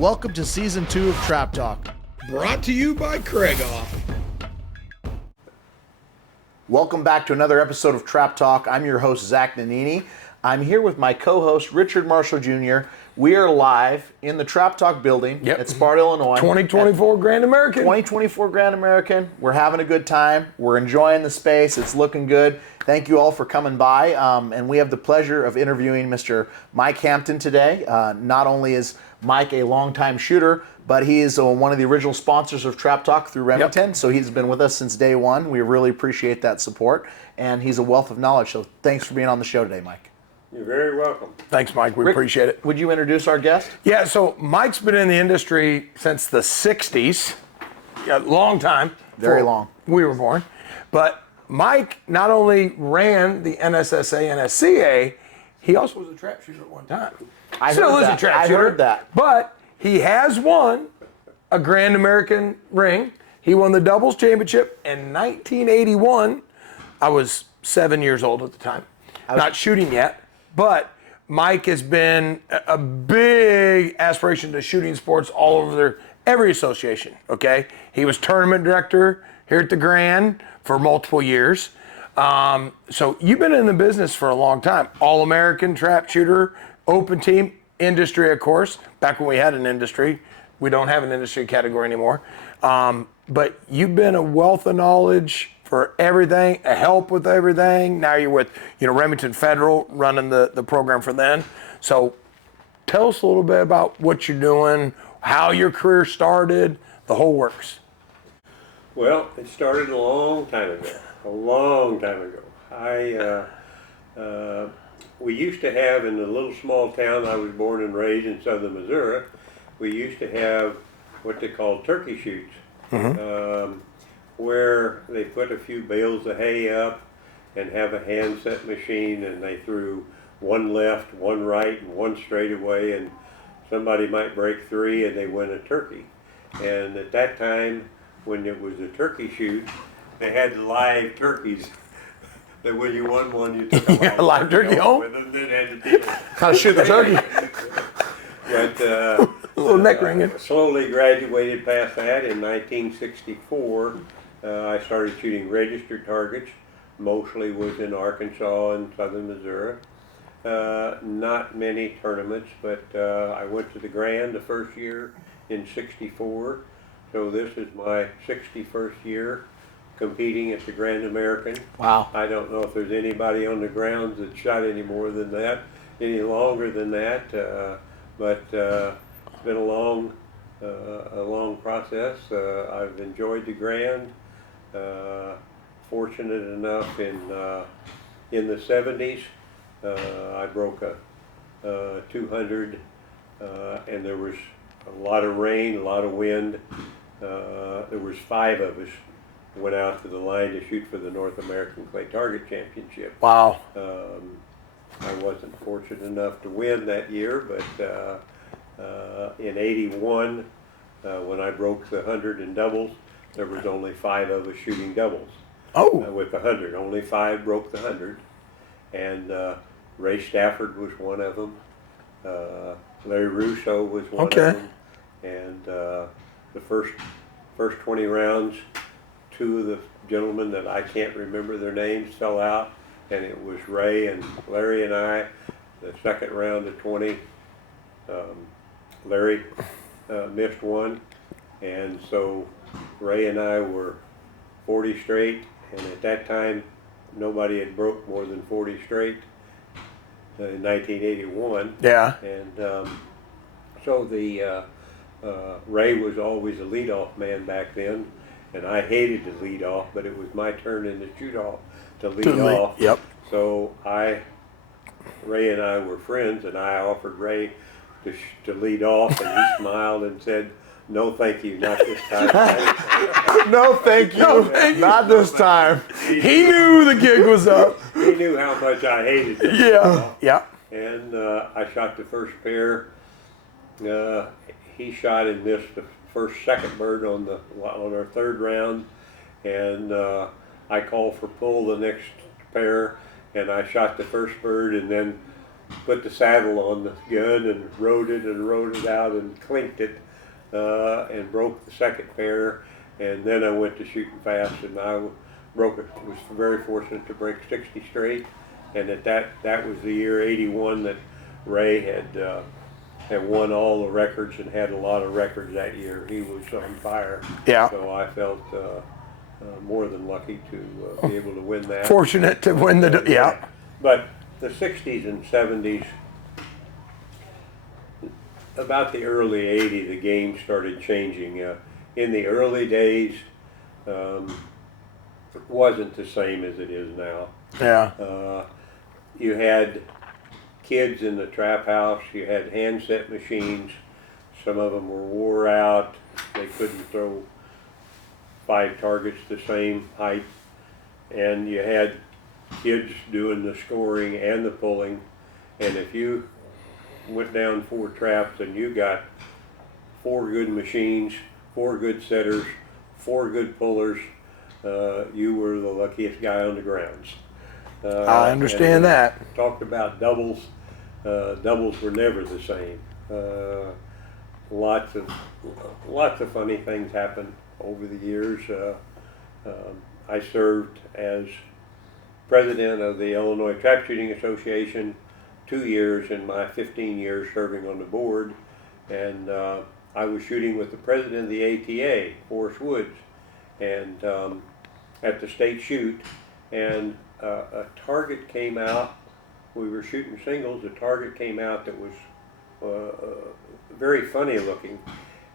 Welcome to Season 2 of Trap Talk. Brought to you by Craigoff. Welcome back to another episode of Trap Talk. I'm your host, Zach Nannini. I'm here with my co-host, Richard Marshall Jr. We are live in the Trap Talk building at Sparta, Illinois. 2024 Grand American. 2024 Grand American. We're having a good time. We're enjoying the space. It's looking good. Thank you all for coming by. And we have the pleasure of interviewing Mr. Mike Hampton today. Not only is Mike a longtime shooter, but he is one of the original sponsors of Trap Talk through Remington. So he's been with us since day one. We really appreciate that support. And he's a wealth of knowledge. So thanks for being on the show today, Mike. You're very welcome. Thanks, Mike. We appreciate it. Would you introduce our guest? Yeah, so Mike's been in the industry since the 60s. Yeah, long time. Very long. We were born. But Mike not only ran the NSSA and SCA, he also was a trap shooter at one time. I Still heard is that. a trap I shooter. heard that. But he has won a Grand American ring. He won the doubles championship in 1981. I was 7 years old at the time. Not shooting yet. But Mike has been a big aspiration to shooting sports all over every association, okay? He was tournament director here at the Grand for multiple years. So you've been in the business for a long time. All-American trap shooter, open team, industry, of course. Back when we had an industry. We don't have an industry category anymore. But you've been a wealth of knowledge for everything, a help with everything. Now you're with, Remington Federal, running the program for them. So tell us a little bit about what you're doing, how your career started, the whole works. Well, it started a long time ago. We used to have, in the little small town I was born and raised in southern Missouri, we used to have what they call turkey shoots. Where they put a few bales of hay up and have a handset machine, and they threw one left, one right, and one straightaway, and somebody might break three and they win a turkey. And at that time, when it was a turkey shoot, they had live turkeys. That when you won one, you took a live turkey home with them, then had to deal. How to shoot the turkey. But a little neck ringing. Slowly graduated past that in 1964. I started shooting registered targets, mostly was in Arkansas and southern Missouri. Not many tournaments, but I went to the Grand the first year in '64. So this is my 61st year competing at the Grand American. Wow. I don't know if there's anybody on the grounds that shot any more than that, any longer than that, but it's been a long process. I've enjoyed the Grand. Fortunate enough in the 70s, I broke a 200, and there was a lot of rain, a lot of wind. There was 5 of us went out to the line to shoot for the North American Clay Target Championship. Wow. I wasn't fortunate enough to win that year, but in '81, when I broke the 100 in doubles, there was only 5 of us shooting doubles. With the 100. Only 5 broke the 100. And Ray Stafford was one of them. Larry Russo was one of them. And the first 20 rounds, 2 of the gentlemen that I can't remember their names fell out. And it was Ray and Larry and I. The second round of 20, Larry missed one. And so Ray and I were 40 straight, and at that time nobody had broke more than 40 straight in 1981. Yeah. And so the Ray was always a leadoff man back then, and I hated to lead off, but it was my turn in the shoot-off to lead off. Yep. So Ray and I were friends, and I offered Ray to lead off, and he smiled and said, "No, thank you, not this time." No, thank you. No, thank you. Not this time. He knew the gig was up. He knew how much I hated it. Yeah. And I shot the first pair. He shot and missed the second bird on our third round, and I called for pull the next pair, and I shot the first bird, and then put the saddle on the gun and rode it out and clinked it, and broke the second pair. And then I went to shooting fast, and I broke it. Was very fortunate to break 60 straight. And that was the year '81 that Ray had won all the records and had a lot of records that year. He was on fire. Yeah. So I felt more than lucky to be able to win that. Fortunate to win the, yeah. But the 60s and 70s, about the early '80s, the game started changing. In the early days, it wasn't the same as it is now. Yeah. You had kids in the trap house, you had handset machines, some of them were wore out, they couldn't throw 5 targets the same height, and you had kids doing the scoring and the pulling, and if you went down 4 traps and you got 4 good machines, 4 good setters, 4 good pullers, you were the luckiest guy on the grounds. I understand that. Talked about doubles. Doubles were never the same. Lots of funny things happened over the years. I served as president of the Illinois Trapshooting Association 2 years in my 15 years serving on the board, and I was shooting with the president of the ATA, Forrest Woods, and at the state shoot, and a target came out. We were shooting singles. A target came out that was very funny looking.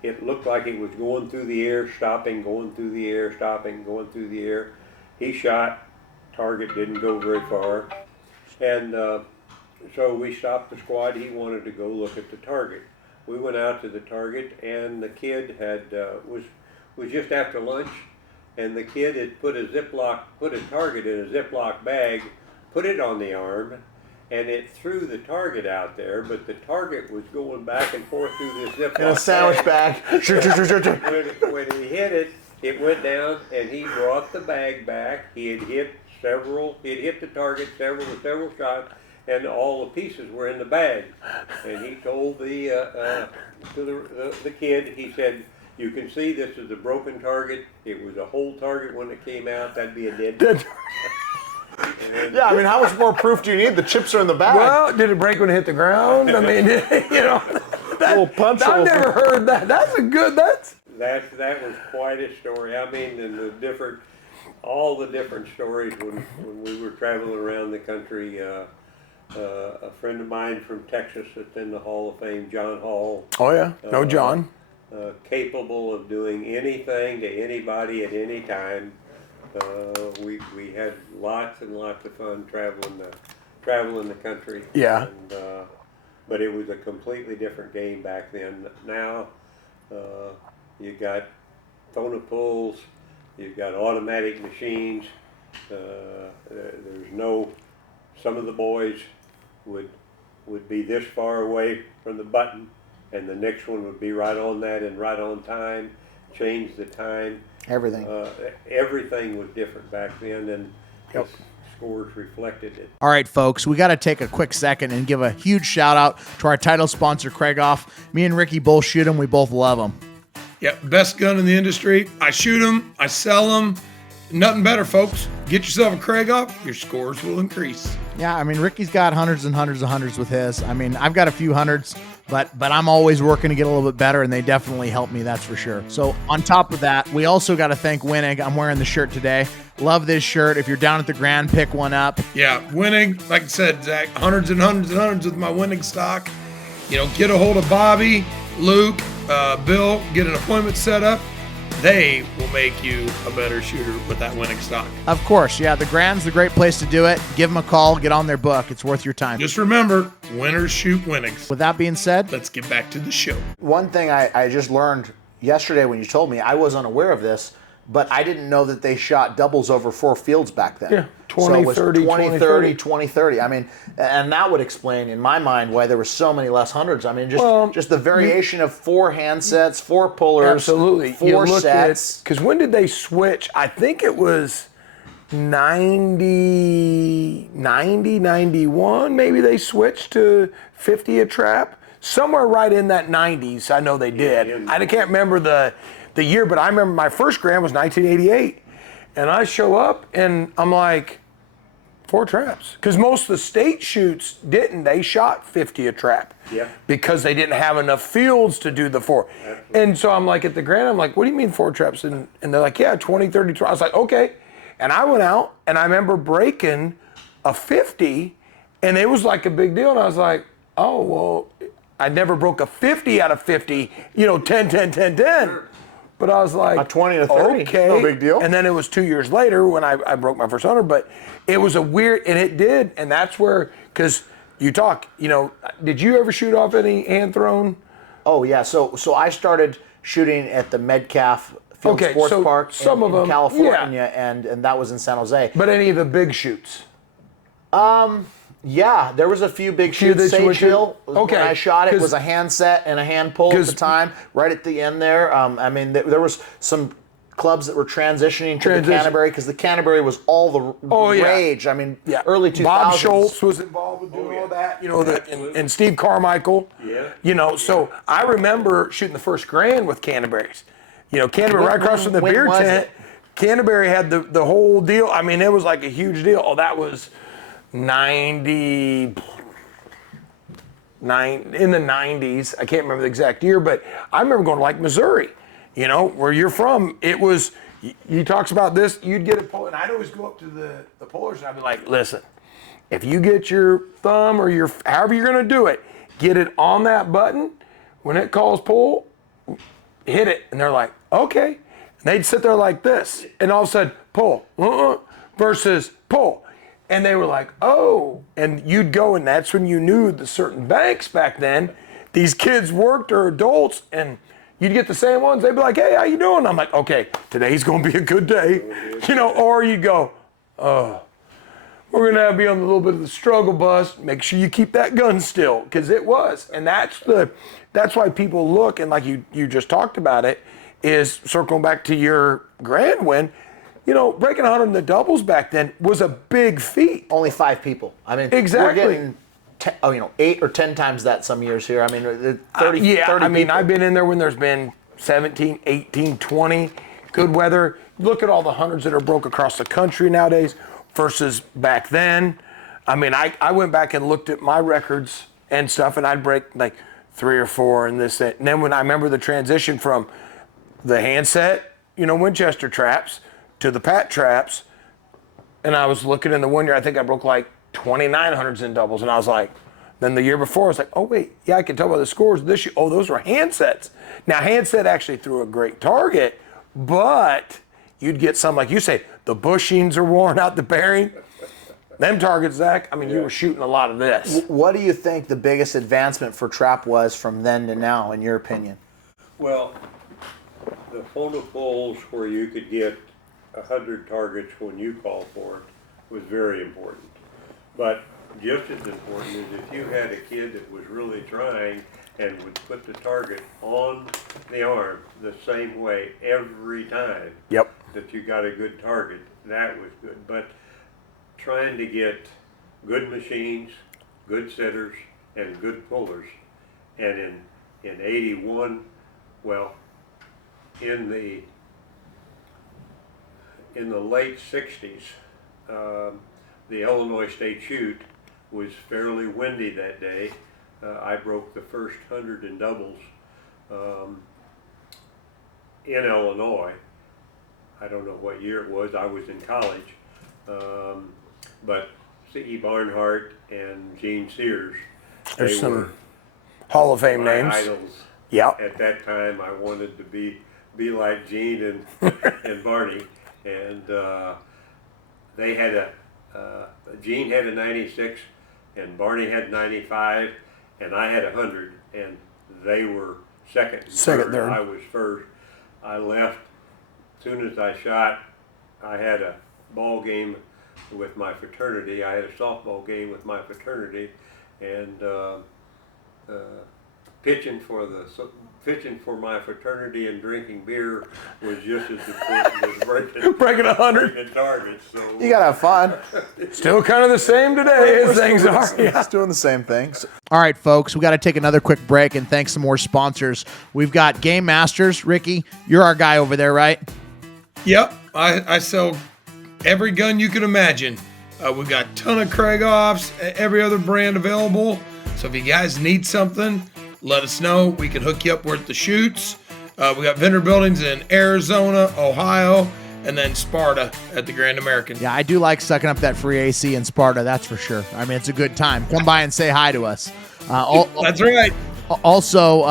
It looked like it was going through the air, stopping, going through the air, stopping, going through the air. He shot. Target didn't go very far, and so we stopped the squad. He wanted to go look at the target. We went out to the target, and the kid was just after lunch. And the kid had put a target in a Ziploc bag, put it on the arm, and it threw the target out there, but the target was going back and forth through this Ziploc In a sandwich bag. When he hit it, it went down, and he brought the bag back. He had hit the target several shots, and all the pieces were in the bag. And he told the kid, he said, "You can see this is a broken target. It was a whole target when it came out. That'd be a dead target." Yeah, I mean, how much more proof do you need? The chips are in the bag. Well, did it break when it hit the ground? I mean, you know, Little punch hole. I've never heard that. That was quite a story. I mean, and all the different stories when we were traveling around the country. A friend of mine from Texas that's in the Hall of Fame, John Hall. Oh yeah, no John. Capable of doing anything to anybody at any time. We had lots and lots of fun traveling the country. Yeah. And, but it was a completely different game back then. Now you got phonopulls, you've got automatic machines. There's no. Some of the boys would be this far away from the button, and the next one would be right on that and right on time, change the time. Everything. Everything was different back then, and the scores reflected it. All right, folks, we got to take a quick second and give a huge shout out to our title sponsor, Craigoff. Me and Ricky both shoot him. We both love him. Yep, best gun in the industry. I shoot them, I sell them. Nothing better, folks. Get yourself a Craigoff, your scores will increase. Yeah, I mean, Ricky's got hundreds and hundreds of hundreds with his. I mean, I've got a few hundreds, but I'm always working to get a little bit better, and they definitely help me, that's for sure. So on top of that, we also got to thank Winnig. I'm wearing the shirt today. Love this shirt. If you're down at the Grand, pick one up. Yeah, Winnig, like I said, Zach, hundreds and hundreds and hundreds with my Winnig stock. You know, get a hold of Bobby, Luke, Bill, get an appointment set up. They will make you a better shooter with that Winnig stock. Of course, yeah, the Grand's the great place to do it. Give them a call, get on their book. It's worth your time. Just remember, winners shoot Winnigs. With that being said, let's get back to the show. One thing I just learned yesterday when you told me, I was unaware of this, but I didn't know that they shot doubles over 4 fields back then. Yeah, 20, so it was 30, 20, 30, 20, 30. I mean, and that would explain, in my mind, why there were so many less hundreds. I mean, just the variation of 4 handsets, 4 pullers, absolutely. 4 sets. Because when did they switch? I think it was 90, 91, maybe they switched to 50 a trap. Somewhere right in that 90s, I know they did. Yeah. I can't remember the year, but I remember my first gram was 1988. And I show up and I'm like, 4 traps. Because most of the state shoots didn't. They shot 50 a trap. Yeah. Because they didn't have enough fields to do the 4. Absolutely. And so I'm like, at the Grand, I'm like, what do you mean 4 traps? And they're like, yeah, 20, 30 traps. I was like, okay. And I went out and I remember breaking a 50 and it was like a big deal. And I was like, oh, well, I never broke a 50 out of 50, 10, 10, 10, 10. Sure. But I was like, A 20 to 30, okay. no big deal. And then it was 2 years later when I broke my first 100, but it was a weird, and it did. And that's where, because you talk, did you ever shoot off any hand thrown? Oh yeah, so I started shooting at the Metcalf Field Okay, Sports so Park some of in them, California, and that was in San Jose. But any of the big shoots? Yeah, there was a few big Few shoots. that you Sage Hill, okay, when I shot it, 'cause- was a hand set and a hand pull at the time, right at the end there. I mean, there was some clubs that were transitioning to the Canterbury because the Canterbury was all the rage. I mean, early 2000s. Bob Schultz was involved with doing all that, and Steve Carmichael. Yeah. So I remember shooting the first Grand with Canterburies. Canterbury right across from the when beer was tent. it? Canterbury had the whole deal. I mean, it was like a huge deal. Oh, that was 99 in the 90s. I can't remember the exact year, but I remember going to like Missouri, where you're from. It was, he talks about this, you'd get a pull, and I'd always go up to the pullers and I'd be like, listen, if you get your thumb or however you're going to do it, get it on that button. When it calls pull, hit it. And they're like, okay. And they'd sit there like this, and all of a sudden, pull, versus pull. And they were like, oh, and you'd go, and that's when you knew the certain banks back then, these kids worked or adults, and you'd get the same ones. They'd be like, hey, how you doing? I'm like, okay, today's going to be a good day. Or you'd go, oh, we're going to be on a little bit of the struggle bus. Make sure you keep that gun still, because it was. And that's why people look, and like you just talked about it, is circling back to your Grand win. Breaking 100 in the doubles back then was a big feat. Only 5 people. I mean, Exactly. We're getting 8 or 10 times that some years here. I mean, 30, 30 I mean, people. I've been in there when there's been 17, 18, 20, good weather. Look at all the hundreds that are broke across the country nowadays versus back then. I mean, I went back and looked at my records and stuff, and I'd break like 3 or 4 and this, that. And then when I remember the transition from the handset, Winchester traps, to the Pat traps, and I was looking in the one year, I think I broke like 2,900s in doubles, and I was like, then the year before, I was like, oh wait, yeah, I can tell by the scores this year, oh, those were handsets. Now, handset actually threw a great target, but you'd get some, like you say, the bushings are worn out, the bearing. Them targets, Zach, I mean, you were shooting a lot of this. What do you think the biggest advancement for trap was from then to now, in your opinion? Well, the photo polls where you could get 100 targets when you call for it was very important. But just as important is if you had a kid that was really trying and would put the target on the arm the same way every time Yep. that you got a good target, that was good. But trying to get good machines, good setters, and good pullers, and in 81, well, in the late 60s, the Illinois State Shoot was fairly windy that day. I broke the first 100 in doubles in Illinois. I don't know what year it was. I was in college. But C.E. Barnhart and Gene Sears, There's they some were Hall of Fame my names. idols. Yep. At that time, I wanted to be like Gene and Barney, and they had Gene had a 96, and Barney had 95, and I had 100, and they were second. And Third. I was first. I left as soon as I shot. I had a ball game with my fraternity. I had a softball game with my fraternity, and pitching for the fishing for my fraternity and drinking beer was just as important as Breaking 100. breaking targets. So You gotta have fun. Still kind of the same today as things are. Yeah. Just doing the same things. All right, folks, we got to take another quick break and thank some more sponsors. We've got Game Masters. Ricky, you're our guy over there, right? Yep, I sell every gun you can imagine. We've got a ton of Krieghoffs, every other brand available. So if you guys need something, let us know. We can hook you up. We're at the shoots. We got vendor buildings in Arizona, Ohio, and then Sparta at the Grand American. Yeah, I do like sucking up that free AC in Sparta, that's for sure. I mean, it's a good time. Come by and say hi to us. That's right. Also,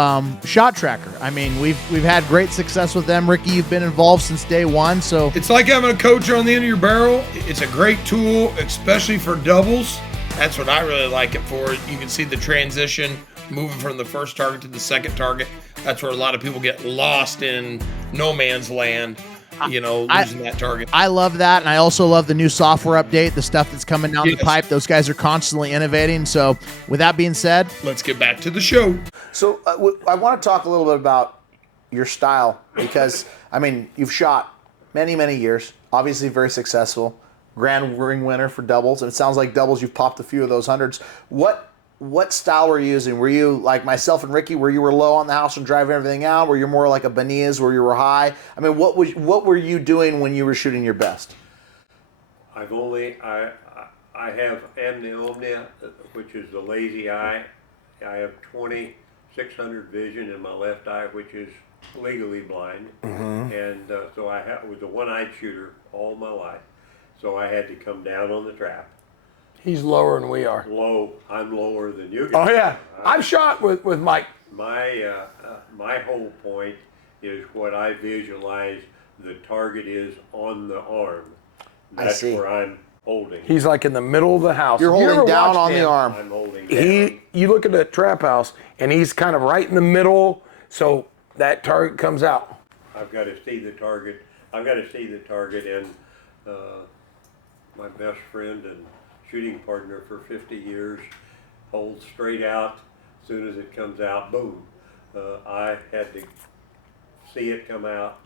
Shot Tracker. I mean, we've had great success with them. Ricky, you've been involved since day one, so It's like having a coacher on the end of your barrel. It's a great tool, especially for doubles. That's what I really like it for. You can see the transition moving from the first target to the second target. That's where a lot of people get lost in no man's land, losing that target. I love that, and I also love the new software update, the stuff that's coming down the pipe. Those guys are constantly innovating. So with that being said, Let's get back to the show. So I want to talk a little bit about your style because, I mean, you've shot many, many years, obviously very successful, grand ring winner for doubles, and it sounds like doubles you've popped a few of those hundreds. What style were you using? Were you like myself and Ricky, where you were low on the house and driving everything out? Were you more like a Benitez, where you were high? I mean, what were you doing when you were shooting your best? I have amniomnia, which is the lazy eye. I have 20/600 vision in my left eye, which is legally blind, and so I was a one-eyed shooter all my life. So I had to come down on the trap. He's lower than we are. I'm lower than you Oh, guys. yeah. I've shot with Mike. My whole point is what I visualize the target is on the arm. That's where I'm holding. He's like in the middle of the house. You're If you holding ever down watched on the him, arm. I'm holding down. You look at the trap house, and he's kind of right in the middle, so that target comes out. I've got to see the target. And my best friend and shooting partner for 50 years holds straight out. As soon as it comes out, boom. I had to see it come out,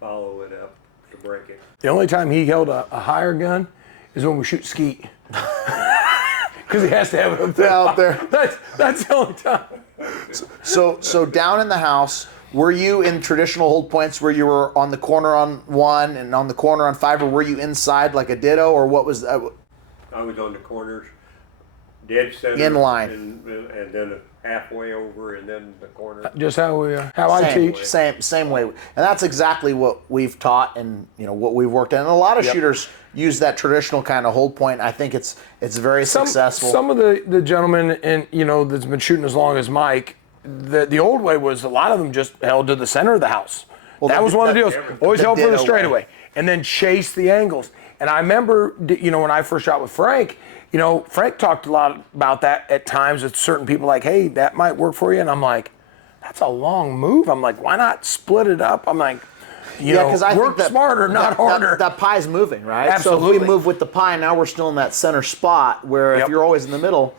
follow it up to break it. The only time he held a higher gun is when we shoot skeet. Because he has to have it Out there. That's the only time. So down in the house, were you in traditional hold points where you were on the corner on 1 and on the corner on 5, or were you inside like a ditto, or what was that? I was on the corners, dead center, In line. and then halfway over, and then the corner. Just how I teach. Same way, and that's exactly what we've taught, and what we've worked in. And a lot of shooters use that traditional kind of hold point. I think it's very successful. Some of the gentlemen that's been shooting as long as Mike, the old way was a lot of them just held to the center of the house. Well, that was one of the deals. Always held for the straightaway, and then chase the angles. And I remember, when I first shot with Frank, Frank talked a lot about that at times with certain people, like, hey, that might work for you. And I'm like, that's a long move. I'm like, why not split it up? I'm like, because I work think smarter, not harder. That pie's moving, right? Absolutely. So if we move with the pie, now we're still in that center spot where if you're always in the middle,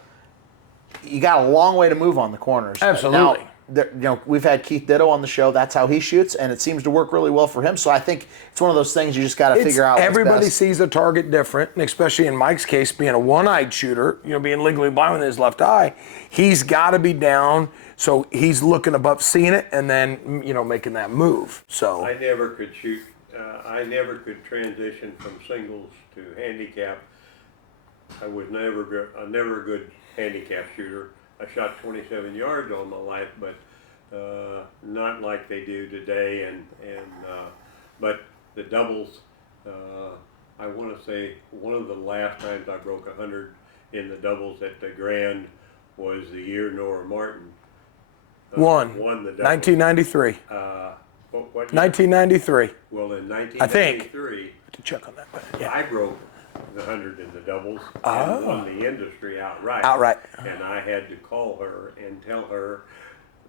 you got a long way to move on the corners. Absolutely. Now, we've had Keith Ditto on the show. That's how he shoots, and it seems to work really well for him. So I think it's one of those things you just got to figure out. Everybody sees a target different, and especially in Mike's case, being a one-eyed shooter, being legally blind with his left eye, he's got to be down, so he's looking above, seeing it, and then making that move. So I never could shoot. I never could transition from singles to handicap. I was never good. I'm never a good handicap shooter. I shot 27 yards all my life, but not like they do today. But the doubles, I want to say one of the last times I broke 100 in the doubles at the Grand was the year Nora Martin won the doubles. 1993. What 1993. Well, in I think. 1993, To check on that, but yeah. I broke the 100 in the doubles and won the industry outright. Outright. And I had to call her and tell her,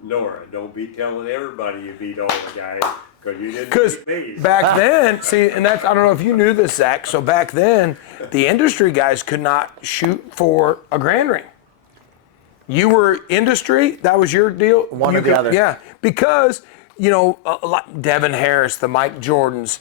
Nora, don't be telling everybody you beat all the guys because you didn't Because beat me. back then, see, and that's, I don't know if you knew this, Zach, so back then, the industry guys could not shoot for a grand ring. You were industry. That was your deal. One you or the other. Yeah, because a lot, Devin Harris, the Mike Jordans.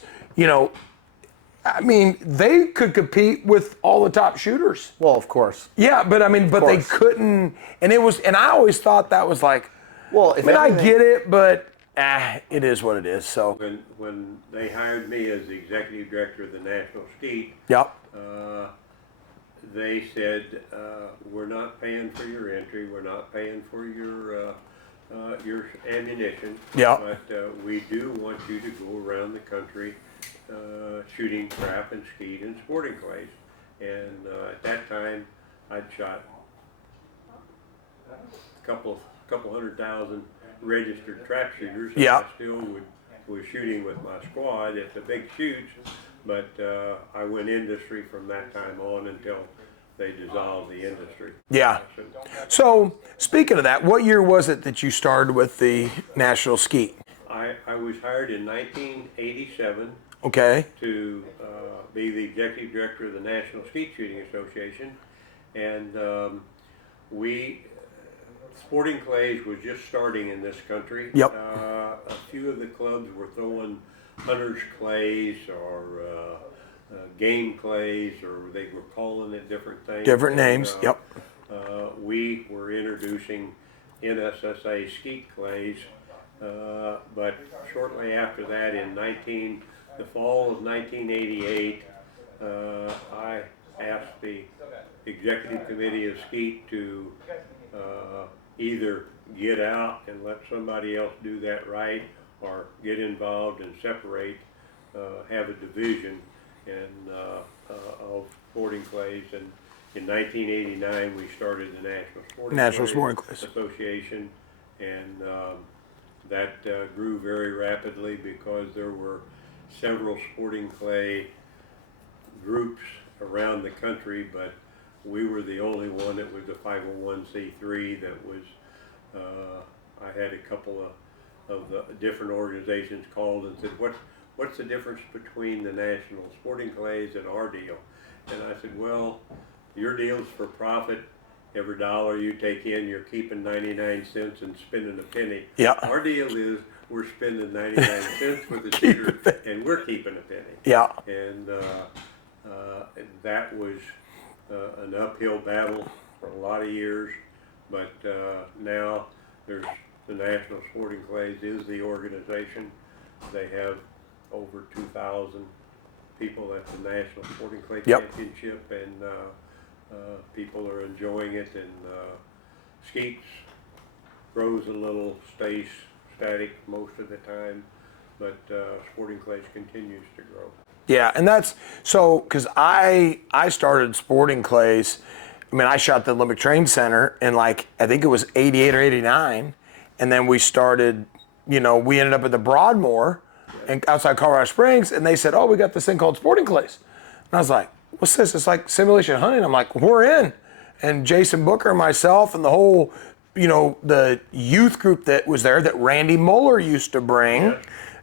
I mean, they could compete with all the top shooters. Well, of course. Yeah, but I mean, but they couldn't. And I always thought that was like. Well, I mean, I get it, but it is what it is. So. When they hired me as the executive director of the National Skeet, Yep. they said, we're not paying for your entry, we're not paying for your ammunition, Yep. but we do want you to go around the country shooting trap and skeet and sporting clays. And at that time, I'd shot a couple 100,000 registered trap shooters. And Yep. I still was shooting with my squad at the big shoots, but I went industry from that time on until they dissolved the industry. Yeah. So, speaking of that, what year was it that you started with the National Skeet? I was hired in 1987 Okay. to be the executive director of the National Skeet Shooting Association, and sporting clays was just starting in this country. Yep. A few of the clubs were throwing hunters clays or game clays, or they were calling it different things. Different names. Yep. We were introducing NSSA skeet clays, but shortly after that, in the fall of 1988, I asked the executive committee of skeet to either get out and let somebody else do that right, or get involved and separate, have a division of sporting clays. And in 1989 we started the National Sporting Clays Association, and that grew very rapidly because there were several sporting clay groups around the country, but we were the only one that was a 501c3 that was, I had a couple of the different organizations called and said, what's the difference between the National Sporting Clays and our deal? And I said, well, your deal's for profit. Every dollar you take in, you're keeping 99 cents and spending a penny. Yeah. Our deal is we're spending 99 cents with the shooter and we're keeping a penny. Yeah. And that was an uphill battle for a lot of years, but now there's the National Sporting Clays is the organization. They have over 2,000 people at the National Sporting Clay Championship, and people are enjoying it, and skeets grows a little, stays static most of the time, but sporting clays continues to grow. Yeah, and that's so because I started sporting clays. I mean, I shot the Olympic Training Center in I think it was 88 or 89, and then we started. We ended up at the Broadmoor, and outside Colorado Springs, and they said, "Oh, we got this thing called sporting clays," and I was like, "What's this?" It's like simulation hunting. I'm like, "We're in," and Jason Booker, and myself, and the whole, the youth group that was there that Randy Mueller used to bring,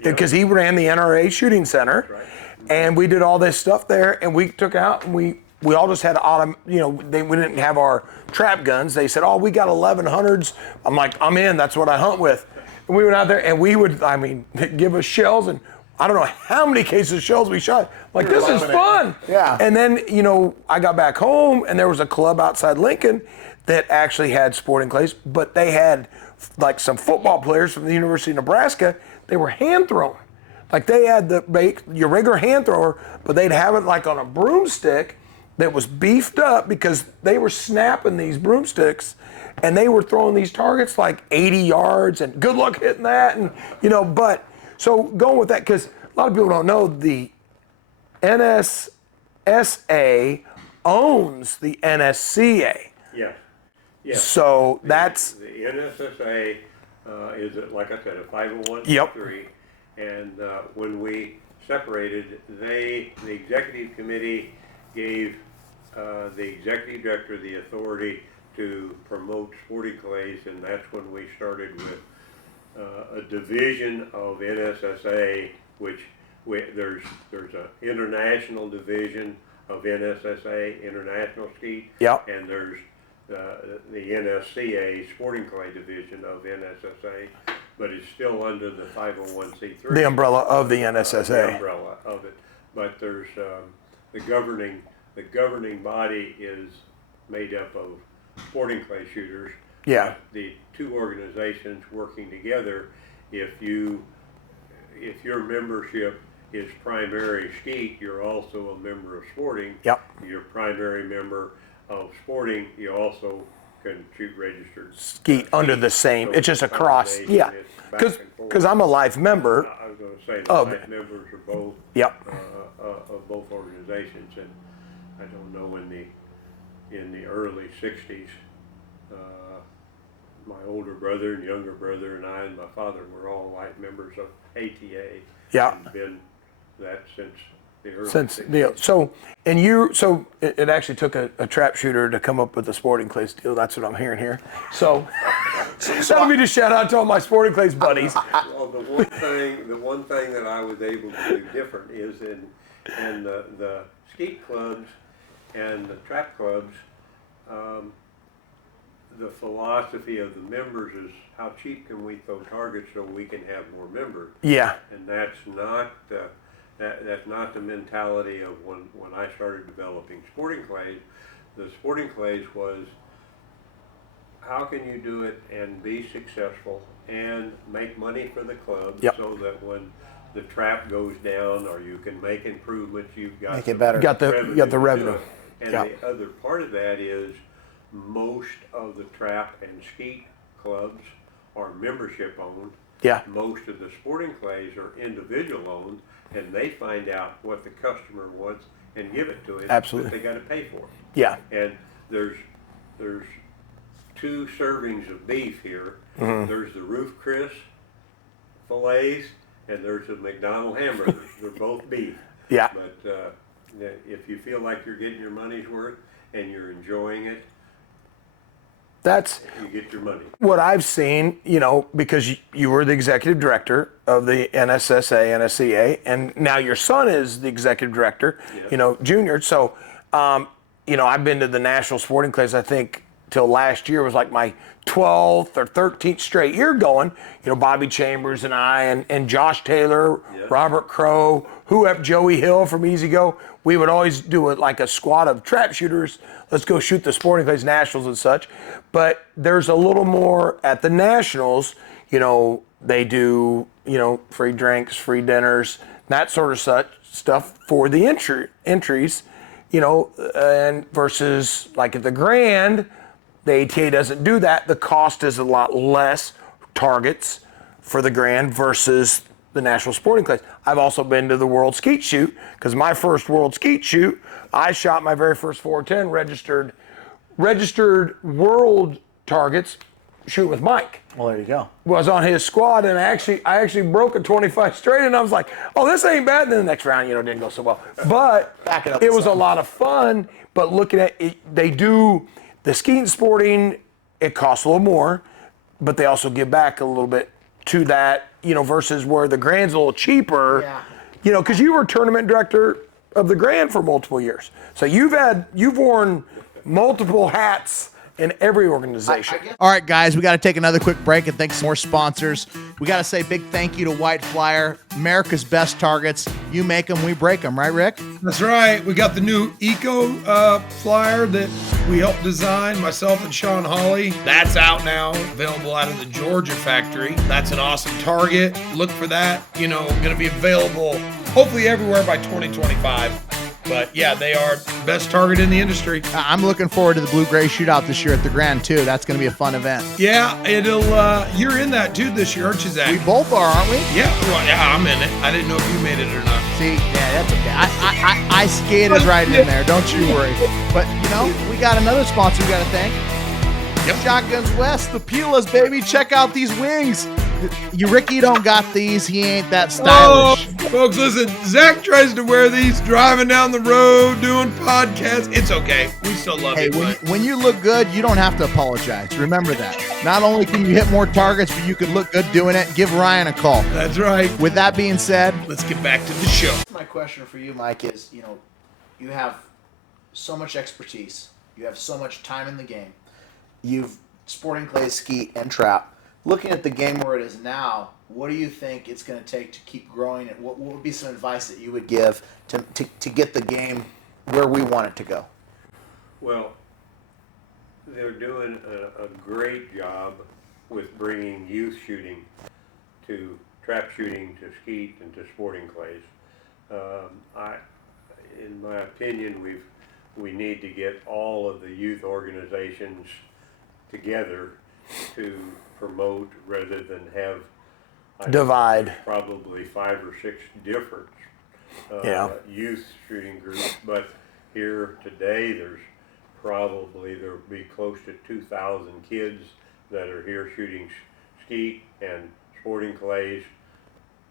because he ran the NRA Shooting Center. Right. And we did all this stuff there, and we took out, and we all just had we didn't have our trap guns. They said, "Oh, we got 1100s." I'm like, "I'm in. That's what I hunt with." And we went out there, and we would, give us shells, and I don't know how many cases of shells we shot. Like, this is fun. Yeah. And then, I got back home, and there was a club outside Lincoln that actually had sporting clays, but they had some football players from the University of Nebraska. They were hand thrown. Like, they had your regular hand thrower, but they'd have it on a broomstick that was beefed up because they were snapping these broomsticks, and they were throwing these targets 80 yards, and good luck hitting that. And, but so going with that, because a lot of people don't know, the NSSA owns the NSCA. Yes. Yes. So that's the NSSA is, like I said, a 501c3. Yep. And when we separated, the executive committee gave the executive director the authority to promote sporting clays, and that's when we started with a division of NSSA, which there's an international division of NSSA, International Skeet, Yep. and there's the NSCA Sporting Clay division of NSSA, but it's still under the 501c3. The umbrella of the The NSSA. umbrella of it. But there's the governing body is made up of sporting clay shooters. Yeah. The two organizations working together, if your membership is primary skeet, you're also a member of sporting. Yep. You're primary member of sporting, you also can shoot registered Skeet under the same. So it's just a it's cross. combination, Yeah. it's back and forth. Because I'm a life member. I was going to say the Oh, life members are both Yep. of both organizations, and I don't know in the early '60s, my older brother and younger brother and I and my father were all life members of ATA. Yeah. And been that since the early Since 60s. the so it actually took a trap shooter to come up with the sporting clays deal. That's what I'm hearing here. So let me just shout out to all my sporting clays buddies. Well, the one thing that I was able to do different is in the skeet clubs and the trap clubs, the philosophy of the members is how cheap can we throw targets so we can have more members. Yeah. And that's not that's not the mentality of when I started developing sporting clays. The sporting clays was how can you do it and be successful and make money for the club. Yep. So that when the trap goes down or you can make improvements, you've got Make it better. You got the revenue. to do it. And Yep. the other part of that is most of the trap and skeet clubs are membership owned. Yeah. Most of the sporting clays are individual owned, and they find out what the customer wants and give it to him. Absolutely. But they got to pay for it. Yeah. And there's 2 servings of beef here. Mm-hmm. There's the Roof Chris fillets, and there's the McDonald hamburgers. They're both beef. Yeah. But if you feel like you're getting your money's worth and you're enjoying it, That's you get your money. what I've seen, because you were the executive director of the NSSA, NSCA, and now your son is the executive director, Yes. junior. So, I've been to the National Sporting Clays, I think, till last year was like my 12th or 13th straight year going. Bobby Chambers and I and Josh Taylor, Yes. Robert Crow, Joey Hill from Easy Go. We would always do it like a squad of trap shooters. Let's go shoot the Sporting Clays Nationals and such. But there's a little more at the Nationals. They do, free drinks, free dinners, that sort of such stuff for the entries, and versus like at the Grand, the ATA doesn't do that. The cost is a lot less targets for the Grand versus the National Sporting Clays. I've also been to the World Skeet Shoot because my first World Skeet Shoot, I shot my very first 410 registered world targets shooting with Mike. Well, there you go. Was on his squad, and I actually broke a 25 straight, and I was like, oh, this ain't bad. And then the next round, didn't go so well. But Back it up it to was a something. lot of fun. But looking at it, they do the skeet sporting, it costs a little more, but they also give back a little bit to that, versus where the Grand's a little cheaper. Yeah. Because you were tournament director of the Grand for multiple years. So you've worn multiple hats in every organization. All right, guys, we got to take another quick break and thank some more sponsors. We got to say big thank you to White Flyer, America's best targets. You make them, we break them, right, Rick? That's right. We got the new Eco flyer that we helped design, myself and Sean Hawley. That's out now, available out of the Georgia factory. That's an awesome target. Look for that. Going to be available hopefully everywhere by 2025. But yeah, they are best target in the industry. I'm looking forward to the Blue-Gray Shootout this year at the Grand, too. That's going to be a fun event. Yeah, you're in that too this year, aren't you, Zach? We both are, aren't we? Yeah, well, yeah, I'm in it. I didn't know if you made it or not. See, yeah, that's okay. I skated right in there. Don't you worry. But, we got another sponsor we got to thank. Yep. Shotguns West, the Pulas, baby. Check out these wings. Ricky don't got these. He ain't that stylish. Oh, folks, listen. Zach tries to wear these driving down the road, doing podcasts. It's okay. We still love Hey, it. when you look good, you don't have to apologize. Remember that. Not only can you hit more targets, but you can look good doing it. Give Ryan a call. That's right. With that being said, Let's get back to the show. my question for you, Mike, is you have so much expertise. You have so much time in the game. You've sporting clays, skeet, and trap. Looking at the game where it is now, what do you think it's going to take to keep growing it? What would be some advice that you would give to get the game where we want it to go? Well, they're doing a great job with bringing youth shooting to trap shooting, to skeet, and to sporting clays. In my opinion, we need to get all of the youth organizations together to promote rather than have Divide. probably 5 or 6 different youth shooting groups. But here today, there'll be close to 2,000 kids that are here shooting skeet and sporting clays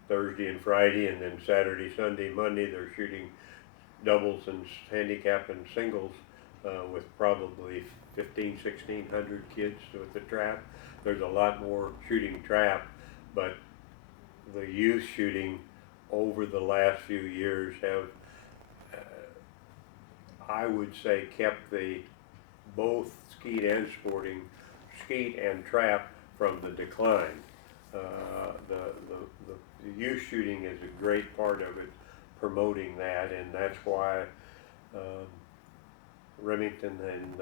Thursday and Friday, and then Saturday, Sunday, Monday they're shooting doubles and handicap and singles with probably 1,600 kids with the trap. There's a lot more shooting trap, but the youth shooting over the last few years have, I would say, kept both skeet and trap from the decline. The youth shooting is a great part of it, promoting that, and that's why Remington and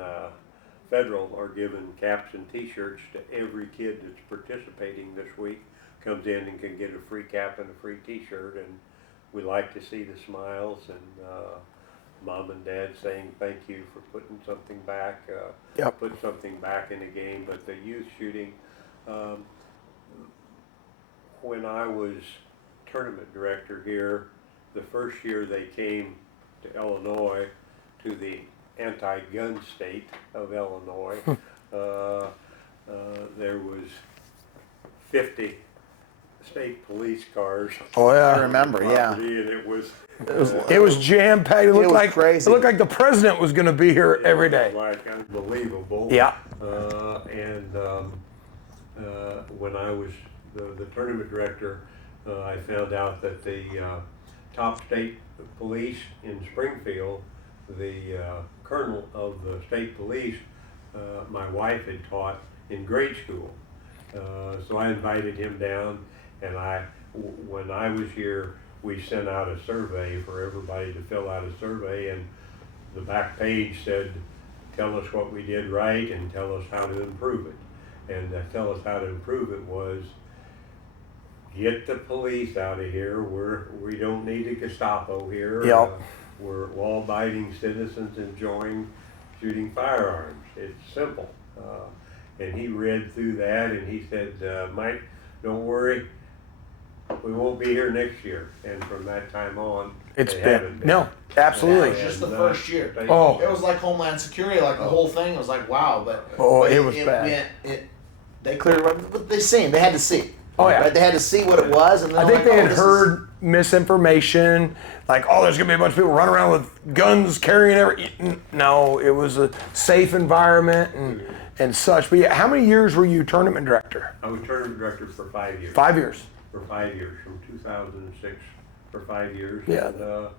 Federal are giving caps and t-shirts to every kid that's participating this week. Comes in and can get a free cap and a free t-shirt, and we like to see the smiles and mom and dad saying thank you for putting something back, put something back in the game. But the youth shooting, when I was tournament director here, the first year they came to Illinois, to the anti-gun state of Illinois, there was 50 state police cars. Oh yeah, I remember. Yeah, And it was jam packed. It looked like crazy. It looked like the president was going to be here every day. Like unbelievable. Yeah. When I was the tournament director, I found out that the top state police in Springfield, the colonel of the state police, my wife had taught in grade school. So I invited him down, and when I was here, we sent out a survey for everybody to fill out a survey, and the back page said, tell us what we did right and tell us how to improve it. And tell us how to improve it was, get the police out of here. We don't need a Gestapo here. Yep. We're law-abiding citizens enjoying shooting firearms. It's simple. And he read through that and he said, Mike, don't worry, we won't be here next year. And from that time on, It's they been haven't been. no, absolutely. It was just the first year. Oh. It was like Homeland Security, like the whole thing. It was like, wow, but It was bad. They cleared what they seen. They had to see. Oh yeah, Right? They had to see what it was, and I think they had heard misinformation, like, oh, there's gonna be a bunch of people running around with guns, carrying everything. No, it was a safe environment and such. But yeah, how many years were you tournament director? I was tournament director for 5 years. 5 years. For 5 years, from 2006 for 5 years. Yeah. And,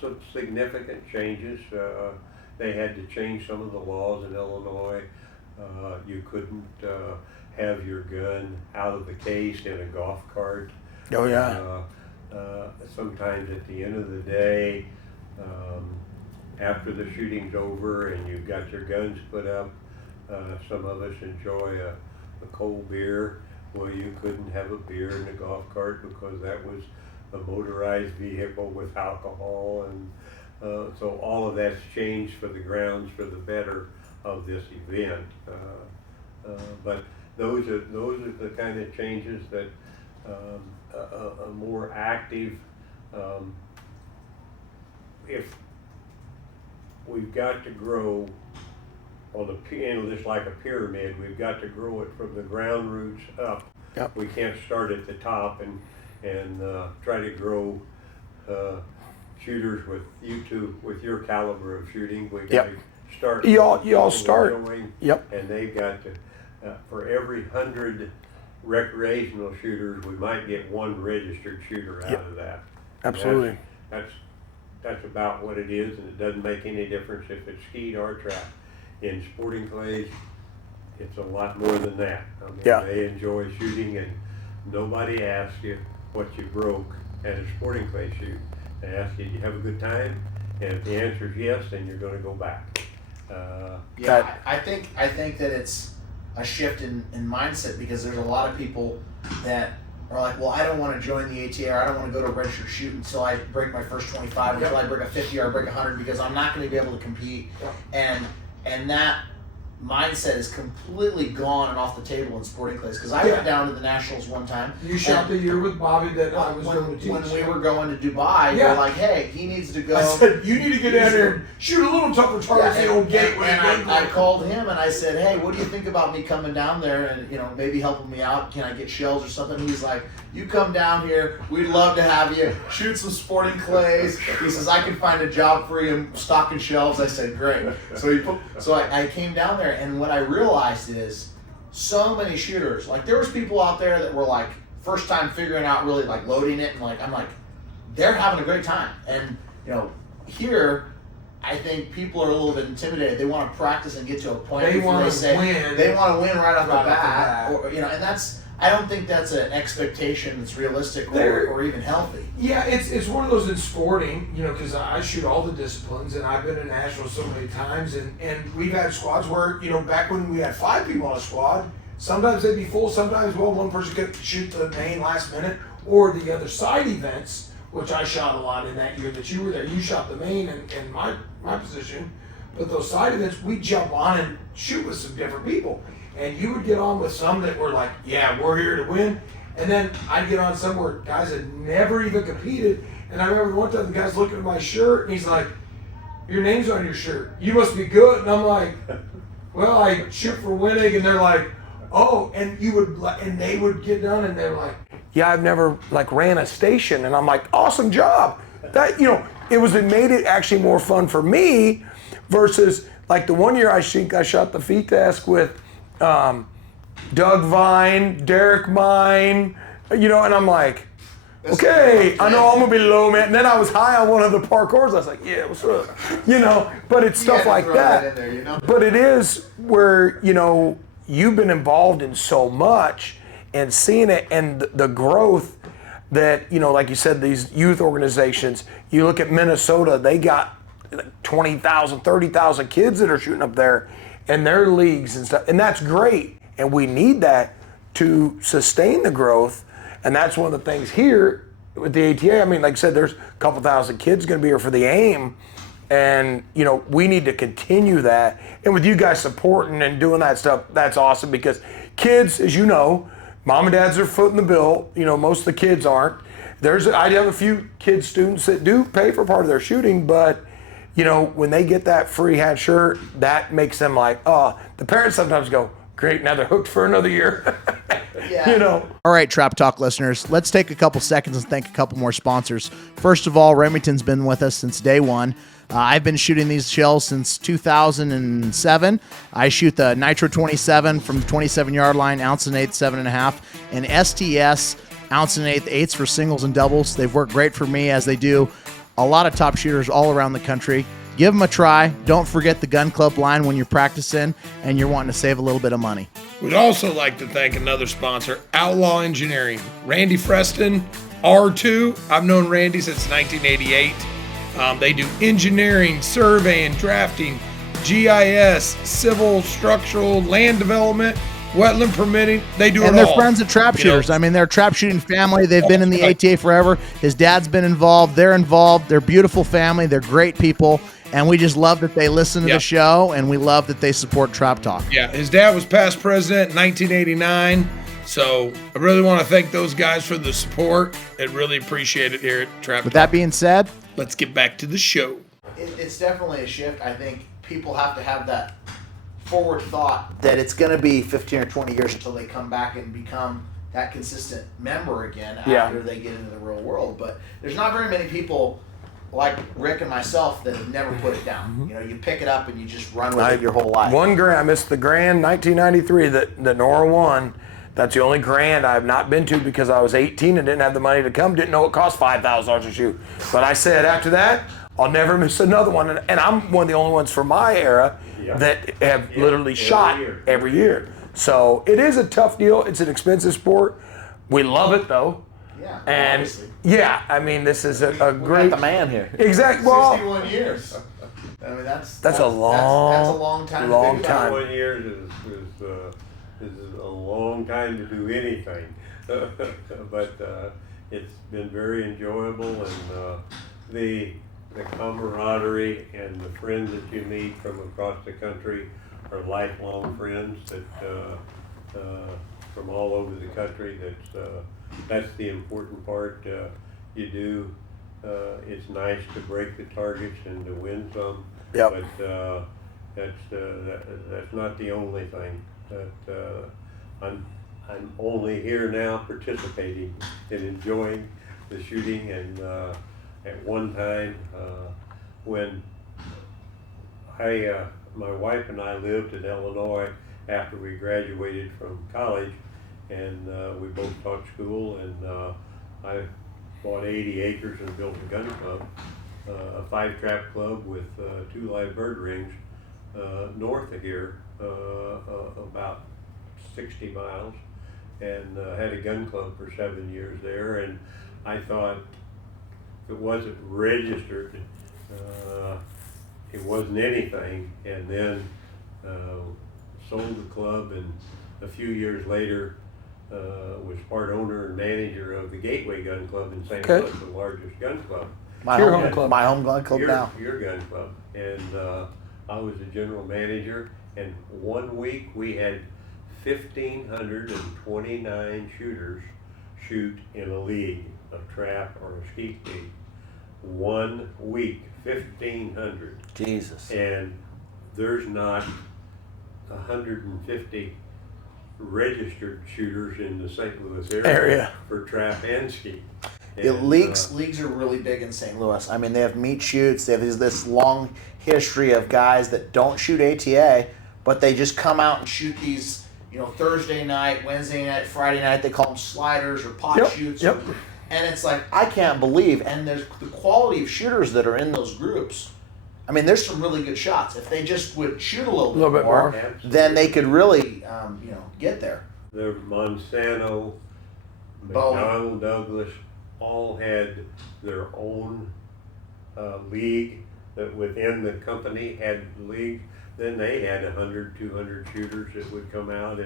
some significant changes. They had to change some of the laws in Illinois. You couldn't have your gun out of the case in a golf cart. Oh yeah. Sometimes at the end of the day, after the shooting's over and you've got your guns put up, some of us enjoy a cold beer. Well, you couldn't have a beer in a golf cart because that was a motorized vehicle with alcohol, and so all of that's changed for the grounds for the better of this event. But those are the kind of changes that a more active. If we've got to grow on just like a pyramid, we've got to grow it from the ground roots up. Yep. We can't start at the top and try to grow shooters with your caliber of shooting. We got to start. You all start. Yep. And they've got to, for every 100 recreational shooters, we might get one registered shooter out of that. Absolutely. That's about what it is, and it doesn't make any difference if it's skeet or trap. In sporting clays, it's a lot more than that. I mean, Yeah. they enjoy shooting, and nobody asks you what you broke at a sporting clay shoot. They ask you, you have a good time? And if the answer is yes, then you're gonna go back. Yeah, I think that it's a shift in mindset, because there's a lot of people that are like, well, I don't want to join the ATA, or I don't want to go to a registered shoot until I break my first 25, until I break a 50 or I break 100, because I'm not going to be able to compete. And that mindset is completely gone and off the table in sporting clays. Because I went down to the Nationals one time. You shot the year with Bobby that I was going to teach. When we were going to Dubai, they're like, hey, he needs to go. I said, you need to get down there and shoot a little tougher targets than old Gateway. And I called him and I said, hey, what do you think about me coming down there and, you know, maybe helping me out? Can I get shells or something? He's like, you come down here, we'd love to have you shoot some sporting clays. He says, I can find a job for you stocking shelves. I said, great. So I came down there, and what I realized is so many shooters, like there was people out there that were like first time figuring out really like loading it, and like I'm like, they're having a great time. And you know, here I think people are a little bit intimidated. They want to practice and get to a point They before want they to say win. they want to win right off the Right off the bat, bat. or you know, and that's, I don't think that's an expectation that's realistic or even healthy. Yeah, it's one of those in sporting, you know, because I shoot all the disciplines, and I've been in nationals so many times, and we've had squads where, you know, back when we had 5 people on a squad, sometimes they'd be full, sometimes, well, one person could shoot the main last minute, or the other side events, which I shot a lot in that year that you were there. You shot the main and my position, but those side events, we jump on and shoot with some different people. And you would get on with some that were like, yeah, we're here to win. And then I'd get on some where guys had never even competed. And I remember one time the guy's looking at my shirt and he's like, your name's on your shirt. You must be good. And I'm like, well, I shoot for winning. And they're like, oh, and they would get done and they're like, yeah, I've never like ran a station. And I'm like, awesome job. That, you know, it made it actually more fun for me versus like the one year I shot the feet task with Doug Vine, Derek Mine, you know, and I'm like, okay, I know I'm gonna be low, man. And then I was high on one of the parkours. I was like, yeah, what's up? You know, but it's stuff like that. In there, you know? But it is where, you know, you've been involved in so much and seeing it and the growth that, you know, like you said, these youth organizations, you look at Minnesota, they got 20,000, 30,000 kids that are shooting up there in their leagues and stuff. And that's great. And we need that to sustain the growth. And that's one of the things here with the ATA. I mean, like I said, there's a couple thousand kids going to be here for the AIM. And, you know, we need to continue that. And with you guys supporting and doing that stuff, that's awesome because kids, as you know, mom and dads are footing the bill. You know, most of the kids aren't. I have a few kids, students that do pay for part of their shooting, but you know, when they get that free hat shirt, that makes them like, oh, the parents sometimes go, great, now they're hooked for another year. Yeah. You know. All right, Trap Talk listeners, let's take a couple seconds and thank a couple more sponsors. First of all, Remington's been with us since day one. I've been shooting these shells since 2007. I shoot the Nitro 27 from the 27-yard line, ounce and eighth, 7.5, and STS, ounce and eighth, eighths for singles and doubles. They've worked great for me, as they do a lot of top shooters all around the country. Give them a try. Don't forget the gun club line when you're practicing and you're wanting to save a little bit of money. We'd also like to thank another sponsor, Outlaw Engineering. Randy Freston, R2. I've known Randy since 1988. They do engineering, surveying, drafting, GIS, civil, structural, land development, wetland permitting. They do it all. And they're friends of trap shooters. I mean, they're a trap shooting family. They've been in the ATA forever. His dad's been involved. They're involved. They're a beautiful family. They're great people. And we just love that they listen to the show, and we love that they support Trap Talk. Yeah, his dad was past president in 1989. So I really want to thank those guys for the support. I really appreciate it here at Trap Talk. With that being said, let's get back to the show. It's definitely a shift. I think people have to have that forward thought that it's going to be 15 or 20 years until they come back and become that consistent member again after they get into the real world. But there's not very many people like Rick and myself that have never put it down. Mm-hmm. You know, you pick it up and you just run with it your whole life. One grand, I missed the grand 1993 that Nora won. That's the only grand I have not been to because I was 18 and didn't have the money to come. Didn't know it cost $5,000 to shoot. But I said after that, I'll never miss another one. And I'm one of the only ones from my era Yeah. that have Yeah, literally every shot year. every year. So it is a tough deal. It's an expensive sport. We love it though. Yeah, And obviously. yeah, I mean, this is a We got great the man here. Exactly. Well, 61 years. I mean, that's a long- that's a long time. long to do that. time. 1 year is a long time to do anything, but it's been very enjoyable, and the camaraderie and the friends that you meet from across the country are lifelong friends that from all over the country. That's the important part. You do. It's nice to break the targets and to win some. Yep. But that's not the only thing. I'm only here now participating and enjoying the shooting. And at one time, when my wife and I lived in Illinois after we graduated from college, and we both taught school, and I bought 80 acres and built a gun club, a 5-trap club with 2 live bird rings north of here, about 60 miles, and had a gun club for 7 years there. And I thought if it wasn't registered, it wasn't anything. And then sold the club, and a few years later was part owner and manager of the Gateway Gun Club in St. Okay. Louis, the largest gun club. My Your home home club. My home gun club now. Your gun club. And I was the general manager, and 1 week we had 1,529 shooters shoot in a league, a trap or a skeet league. 1 week, 1,500. Jesus. And there's not 150 registered shooters in the St. Louis area for trap and skeet. Yeah, And, leagues are really big in St. Louis. I mean, they have meet shoots. They have this long history of guys that don't shoot ATA, but they just come out and shoot these, Thursday night, Wednesday night, Friday night. They call them sliders or pot shoots. Yep. And it's like, I can't believe. And there's the quality of shooters that are in those groups. I mean, there's some really good shots. If they just would shoot a little bit more, then they could really, get there. the Monsanto, Bowen. McDonnell Douglas, all had their own league that within the company had the league. Then they had 100, 200 shooters that would come out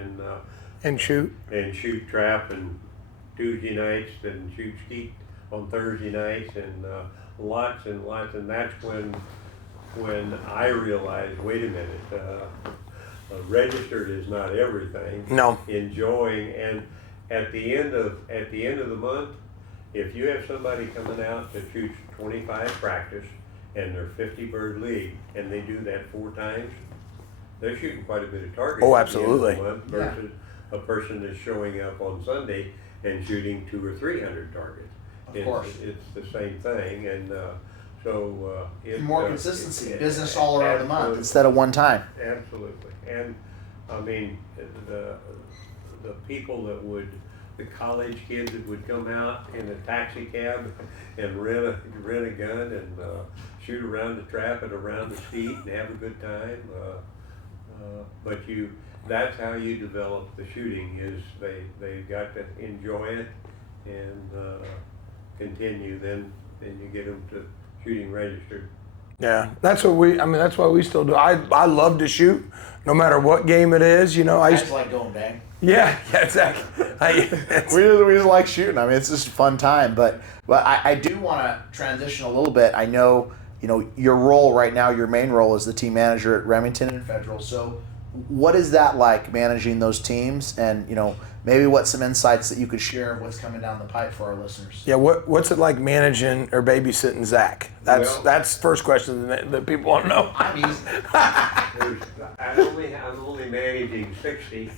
And shoot. and shoot trap and Tuesday nights and shoot skeet on Thursday nights, and lots and lots. And that's when I realized, wait a minute, registered is not everything. No. Enjoying, and at the end of the month, if you have somebody coming out that shoots 25 practice and they're 50 bird league, and they do that 4 times, they're shooting quite a bit of targets. Oh, at the end of the absolutely. month versus a person that's showing up on Sunday and shooting 200 or 300 targets. Of course. It's the same thing, and More consistency, business all around the month absolutely. instead of one time. Absolutely, and I mean, the people the college kids that would come out in a taxi cab and rent a gun and shoot around the trap and around the skeet and have a good time. But that's how you develop the shooting, is they got to enjoy it and continue. Then you get them to shooting registered. Yeah, that's why we still do. I love to shoot, no matter what game it is. I just like going bang. Yeah, exactly. We just like shooting. I mean, it's just a fun time. But I do want to transition a little bit. I know, your role right now, your main role is the team manager at Remington and Federal. So what is that like, managing those teams? And, maybe what some insights that you could share of what's coming down the pipe for our listeners. Yeah, what's it like managing or babysitting Zach? That's first question that people want to know. I'm easy. I'm only managing 60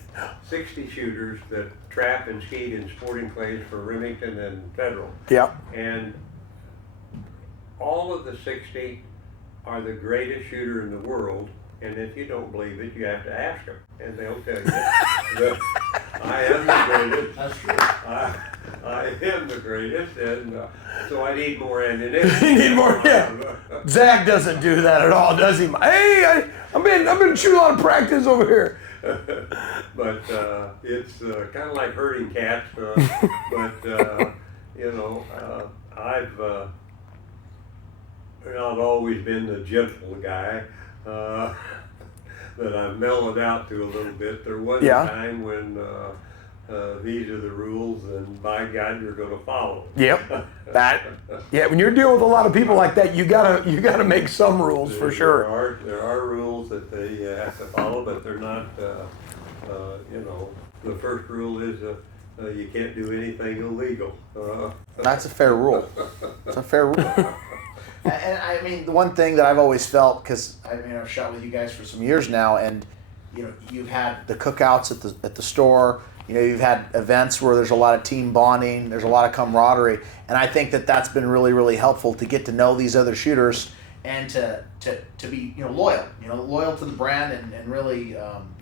shooters that trap and skeet in sporting clays for Remington and Federal. Yeah. And all of the 60 are the greatest shooter in the world. And if you don't believe it, you have to ask them, and they'll tell you. I am the greatest. That's true. I am the greatest, and so I need more ammunition. You need more, yeah. Zach doesn't do that at all, does he? Hey, I've been shooting a lot of practice over here. But it's kind of like herding cats. But I've not always been the gentle guy. That I've mellowed out to a little bit. There was a time when these are the rules, and by God, you're going to follow. Yep. When you're dealing with a lot of people like that, you gotta make some rules for sure. There are rules that they have to follow, but they're not. The first rule is you can't do anything illegal. That's a fair rule. It's a fair rule. And I mean, the one thing that I've always felt, because I've shot with you guys for some years now, and you've had the cookouts at the store. You've had events where there's a lot of team bonding, there's a lot of camaraderie, and I think that that's been really, really helpful to get to know these other shooters and to be loyal to the brand and really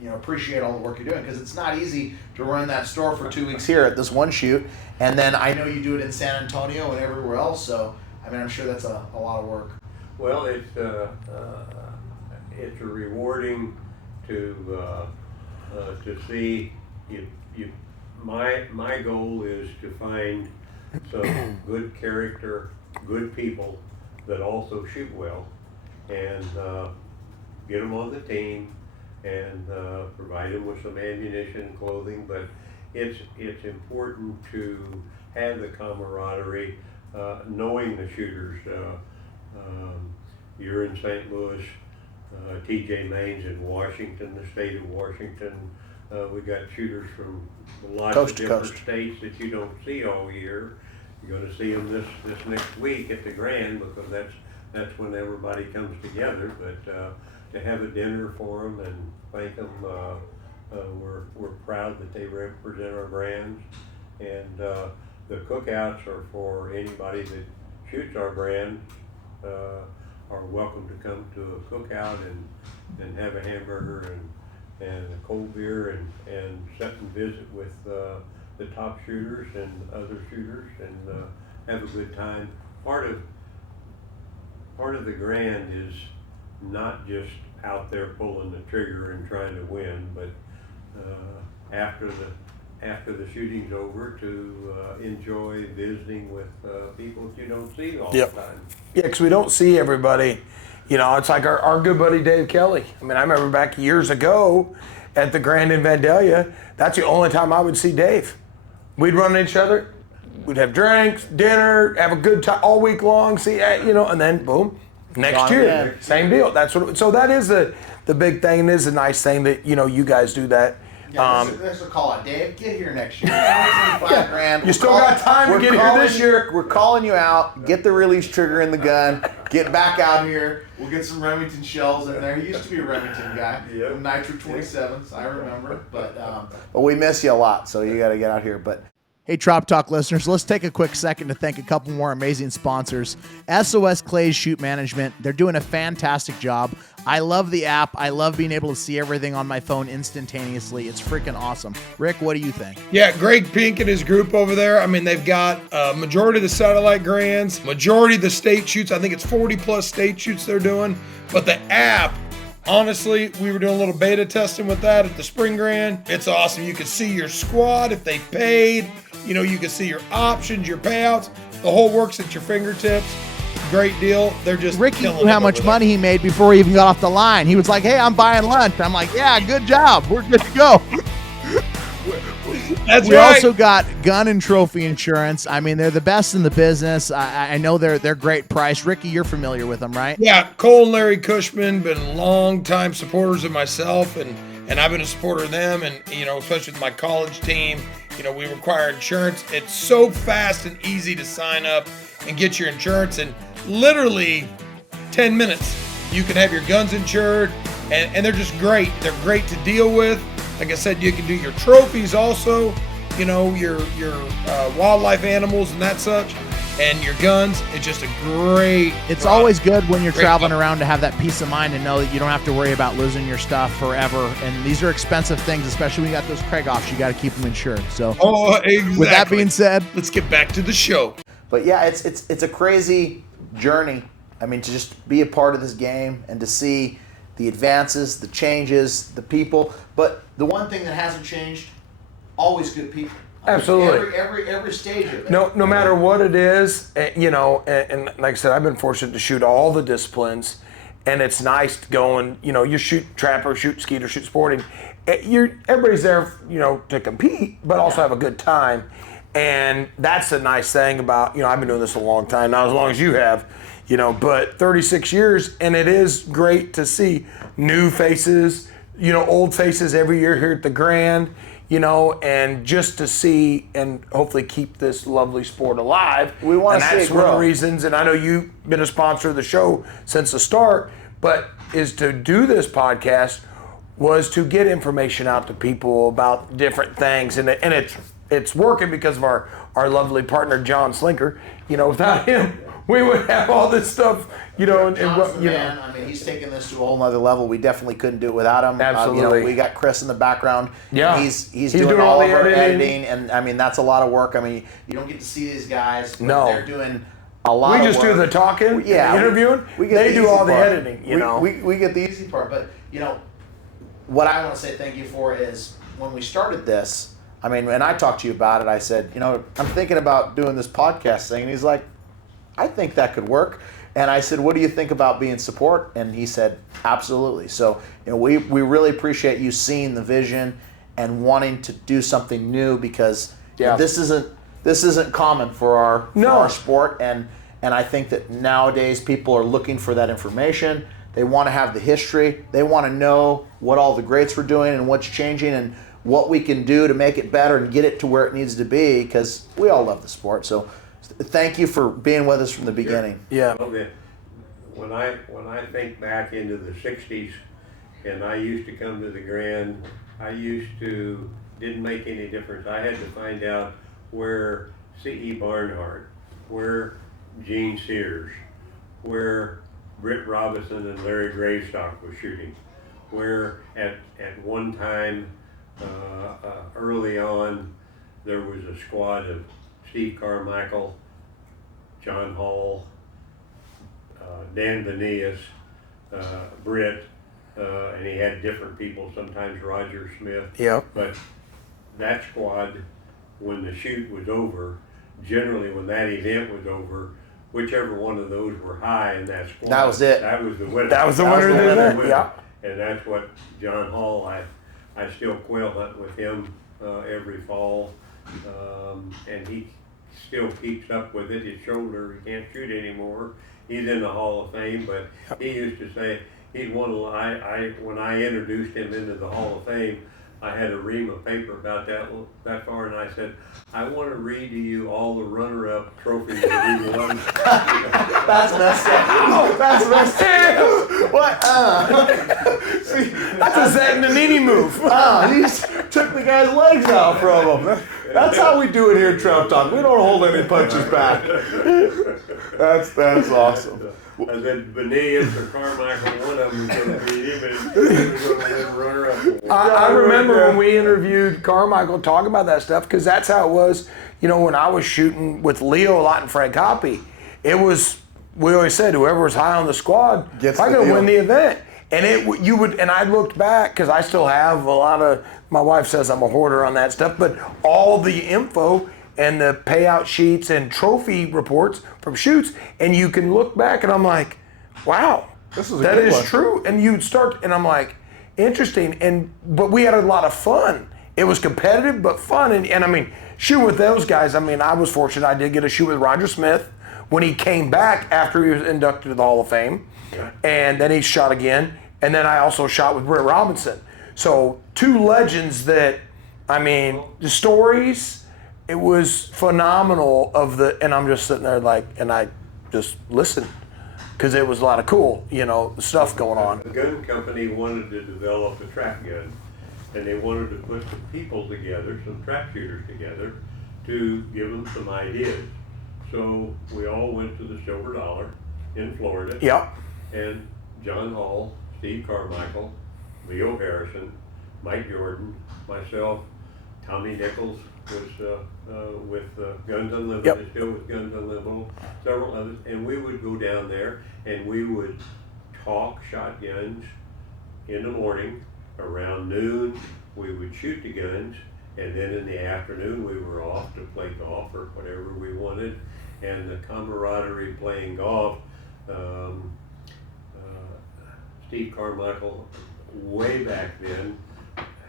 appreciate all the work you're doing, because it's not easy to run that store for 2 weeks here at this one shoot, and then I know you do it in San Antonio and everywhere else. So I'm sure that's a lot of work. Well, it's rewarding to see you. My goal is to find some good character, good people that also shoot well, and get them on the team and provide them with some ammunition, clothing. But it's important to have the camaraderie, knowing the shooters. You're in St. Louis, TJ Maine's in Washington, the state of Washington. We got shooters from lots Coast of to different coast. states that you don't see all year. You're going to see them this next week at the Grand, because that's when everybody comes together. But to have a dinner for them and thank them, we're proud that they represent our brands. And the cookouts are for anybody that shoots our brand. Are welcome to come to a cookout and have a hamburger and a cold beer and sit and visit with the top shooters and other shooters and have a good time. Part of the Grand is not just out there pulling the trigger and trying to win, but after the shooting's over, to enjoy visiting with people that you don't see all the time. Yeah, because we don't see everybody. It's like our good buddy Dave Kelly. I remember back years ago at the Grand in Vandalia, that's the only time I would see Dave. We'd run into each other, we'd have drinks, dinner, have a good time all week long, and then boom, next year, same deal. That's so that is the big thing. It is a nice thing that you guys do that. Yeah, let's call it. Dave, get here next year. $25,000. You still got time to get here this year. We're calling you out. Get the release trigger in the gun. Get back out here. We'll get some Remington shells in there. He used to be a Remington guy. Yep. Nitro 27s, I remember. But we miss you a lot, so you got to get out here. But hey, Trop Talk listeners, let's take a quick second to thank a couple more amazing sponsors. SOS Clay's Shoot Management. They're doing a fantastic job. I love the app. I love being able to see everything on my phone instantaneously. It's freaking awesome. Rick, what do you think? Yeah, Greg Pink and his group over there. They've got majority of the satellite grands, majority of the state shoots. I think it's 40 plus state shoots they're doing. But the app, honestly, we were doing a little beta testing with that at the Spring Grand. It's awesome. You can see your squad, if they paid. You can see your options, your payouts. The whole works at your fingertips. Great deal. They're just Ricky knew how much money he made before he even got off the line. He was like, hey, I'm buying lunch. I'm like, yeah, good job. We're good to go. That's we right. also got gun and trophy insurance. They're the best in the business. I know they're great price. Ricky, you're familiar with them, right? Yeah, Cole and Larry Cushman been long-time supporters of myself, and I've been a supporter of them, and especially with my college team. We require insurance. It's so fast and easy to sign up and get your insurance in literally 10 minutes. You can have your guns insured, and they're just great. They're great to deal with. Like I said, you can do your trophies also, your wildlife animals and that such. and your guns. It's just a great It's product. always good when you're Great traveling product. around to have that peace of mind and know that you don't have to worry about losing your stuff forever. And these are expensive things, especially when you got those Craig offs. You got to keep them insured. So, Oh, exactly. with that being said, let's get back to the show. But yeah, it's a crazy journey. I mean, to just be a part of this game and to see the advances, the changes, the people. But the one thing that hasn't changed, always good people. I mean, Absolutely. every stage of it. No matter what it is, you know, and like I said, I've been fortunate to shoot all the disciplines, and it's nice to go and, you know, you shoot trapper, shoot skeeter, shoot sporting. Everybody's there, you know, to compete, but also have a good time. And that's the nice thing about, you know, I've been doing this a long time, not as long as you have, you know, but 36 years, and it is great to see new faces, you know, old faces every year here at the Grand, you know, and just to see and hopefully keep this lovely sport alive. We wanna And see that's it one of grow. the reasons, and I know you've been a sponsor of the show since the start, but is to do this podcast was to get information out to people about different things, and it's working because of our lovely partner John Slinker. You know, without him, we would have all this stuff. You know, and John's the you man. know. I mean, he's taken this to a whole nother level. We definitely couldn't do it without him. Absolutely. You know, we got Chris in the background. Yeah. He's doing all all the of our editing. editing, and I mean that's a lot of work. I mean, you don't get to see these guys. But No. they're doing a lot. We of just do work. the talking, Yeah, the interviewing. we get They the do all easy the part. editing. You know. we get the easy part. But you know, what I want to say thank you for is when we started this. I mean, when I talked to you about it, I said, you know, I'm thinking about doing this podcast thing, and he's like, I think that could work. And I said, what do you think about being support? And he said, absolutely. So, you know, we really appreciate you seeing the vision and wanting to do something new because you know, Yeah. this isn't common for our No. sport. And I think that nowadays people are looking for that information. They want to have the history. They want to know what all the greats were doing and what's changing and what we can do to make it better and get it to where it needs to be because we all love the sport. So thank you for being with us from the beginning. Yeah. Okay. When I think back into the 60s and I used to come to the Grand, didn't make any difference. I had to find out where C.E. Barnhart, where Gene Sears, where Britt Robinson and Larry Gravestock was shooting, where at one time early on there was a squad of Steve Carmichael, John Hall, Dan Vanias, Britt, and he had different people, sometimes Roger Smith. Yeah. But that squad, when the shoot was over, generally when that event was over, whichever one of those were high in that squad, That was it. That was the winner. That was the winner of the event. winner. Yeah. And that's what John Hall, I still quail hunt with him every fall, and he still keeps up with it. His shoulder, he can't shoot anymore. He's in the Hall of Fame, but he used to say he's one of when I introduced him into the Hall of Fame, I had a ream of paper about that far, and I said, I want to read to you all the runner-up trophies that he won. That's messed up. Oh, that's messed up. What? See, That's a Zach Nannini move. he just took the guy's legs out from him. That's how we do it here at Trap Talk. We don't hold any punches back. That's awesome. I said, Vanias or Carmichael, one of them was going to beat him, and he was going to win runner-up. I remember when we interviewed Carmichael talking about that stuff because that's how it was. You know, when I was shooting with Leo a lot in Fred Copy, it was, we always said whoever was high on the squad Gets probably the going to deal. win the event. And and I looked back because I still have a lot of, my wife says I'm a hoarder on that stuff, but all the info and the payout sheets and trophy reports from shoots, and you can look back and I'm like, wow, This is a that good is one. true. And you'd start, and I'm like, interesting. But we had a lot of fun. It was competitive but fun. And I mean, shooting with those guys, I mean, I was fortunate. I did get a shoot with Roger Smith when he came back after he was inducted to the Hall of Fame. And then he shot again. And then I also shot with Britt Robinson. So two legends that, I mean, the stories, it was phenomenal and I'm just sitting there like, and I just listened because it was a lot of cool, you know, stuff going on. The gun company wanted to develop a trap gun, and they wanted to put some people together, some trap shooters together, to give them some ideas. So we all went to the Silver Dollar in Florida. Yep. And John Hall, Steve Carmichael, Leo Harrison, Mike Jordan, myself, Tommy Nichols was with Guns Unlimited, Yep. still with Guns Unlimited, several others, and we would go down there and we would talk shotguns in the morning. Around noon, we would shoot the guns, and then in the afternoon, we were off to play golf or whatever we wanted. And the camaraderie playing golf, Steve Carmichael, way back then,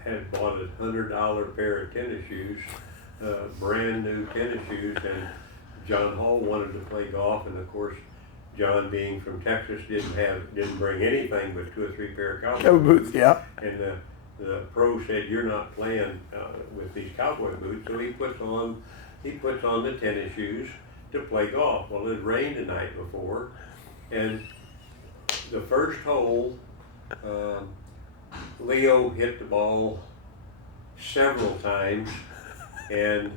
had bought a $100 pair of tennis shoes, brand new tennis shoes, and John Hall wanted to play golf, and of course, John, being from Texas, didn't bring anything but 2 or 3 pair of cowboy Boots, yeah. And the pro said, "You're not playing with these cowboy boots," so he puts on the tennis shoes to play golf. Well, it rained the night before, and the first hole, Leo hit the ball several times, and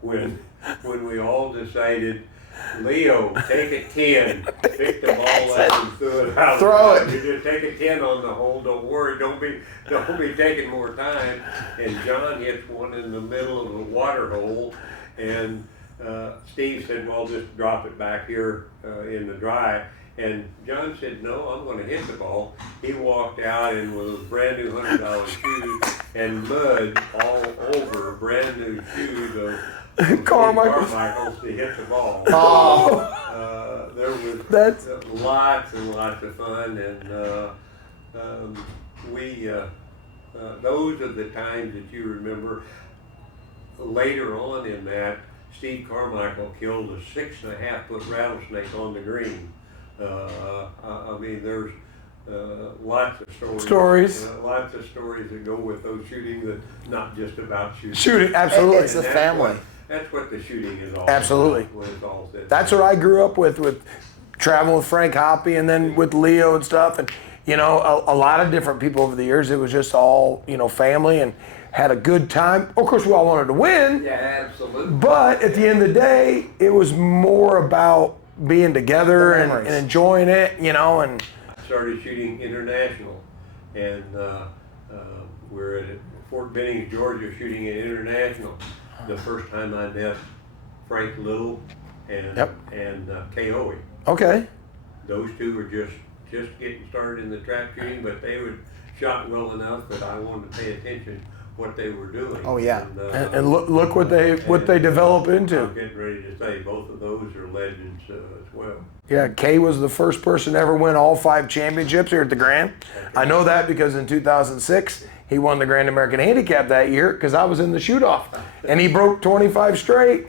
when we all decided, "Leo, take a 10, pick the ball up and throw it out. Throw it. You just take a 10 on the hole. Don't worry. Don't be taking more time." And John hits one in the middle of the water hole, and Steve said, "Well, just drop it back here in the dry." And John said, "No, I'm going to hit the ball." He walked out and with those brand new $100 shoes and mud all over brand new shoes of Carmichael's to hit the ball. Oh. There was lots and lots of fun, and those are the times that you remember. Later on in that, Steve Carmichael killed a 6.5-foot rattlesnake on the green. I mean, there's lots of stories. Lots of stories that go with those shooting, that not just about shooting. Shooting, absolutely. It's a family. That's what the shooting is all Absolutely. about. When it's all said. That's what I grew up with traveling with Frank Hoppy and then with Leo and stuff. And, you know, a lot of different people over the years. It was just all, you know, family and had a good time. Of course, we all wanted to win. Yeah, absolutely. But at the end of the day, it was more about being together and enjoying it, you know. And started shooting international, and we're at Fort Benning, Georgia, shooting an international. The first time I met Frank Little and Kay Hoey. okay. Those two were just getting started in the trap shooting, but they were shot well enough that I wanted to pay attention what they were doing. Oh, yeah. And look what they develop into. I'm getting ready to say both of those are legends as well. Yeah, Kay was the first person to ever win all 5 championships here at the Grand. I know that because in 2006, he won the Grand American Handicap that year because I was in the shoot-off. And he broke 25 straight,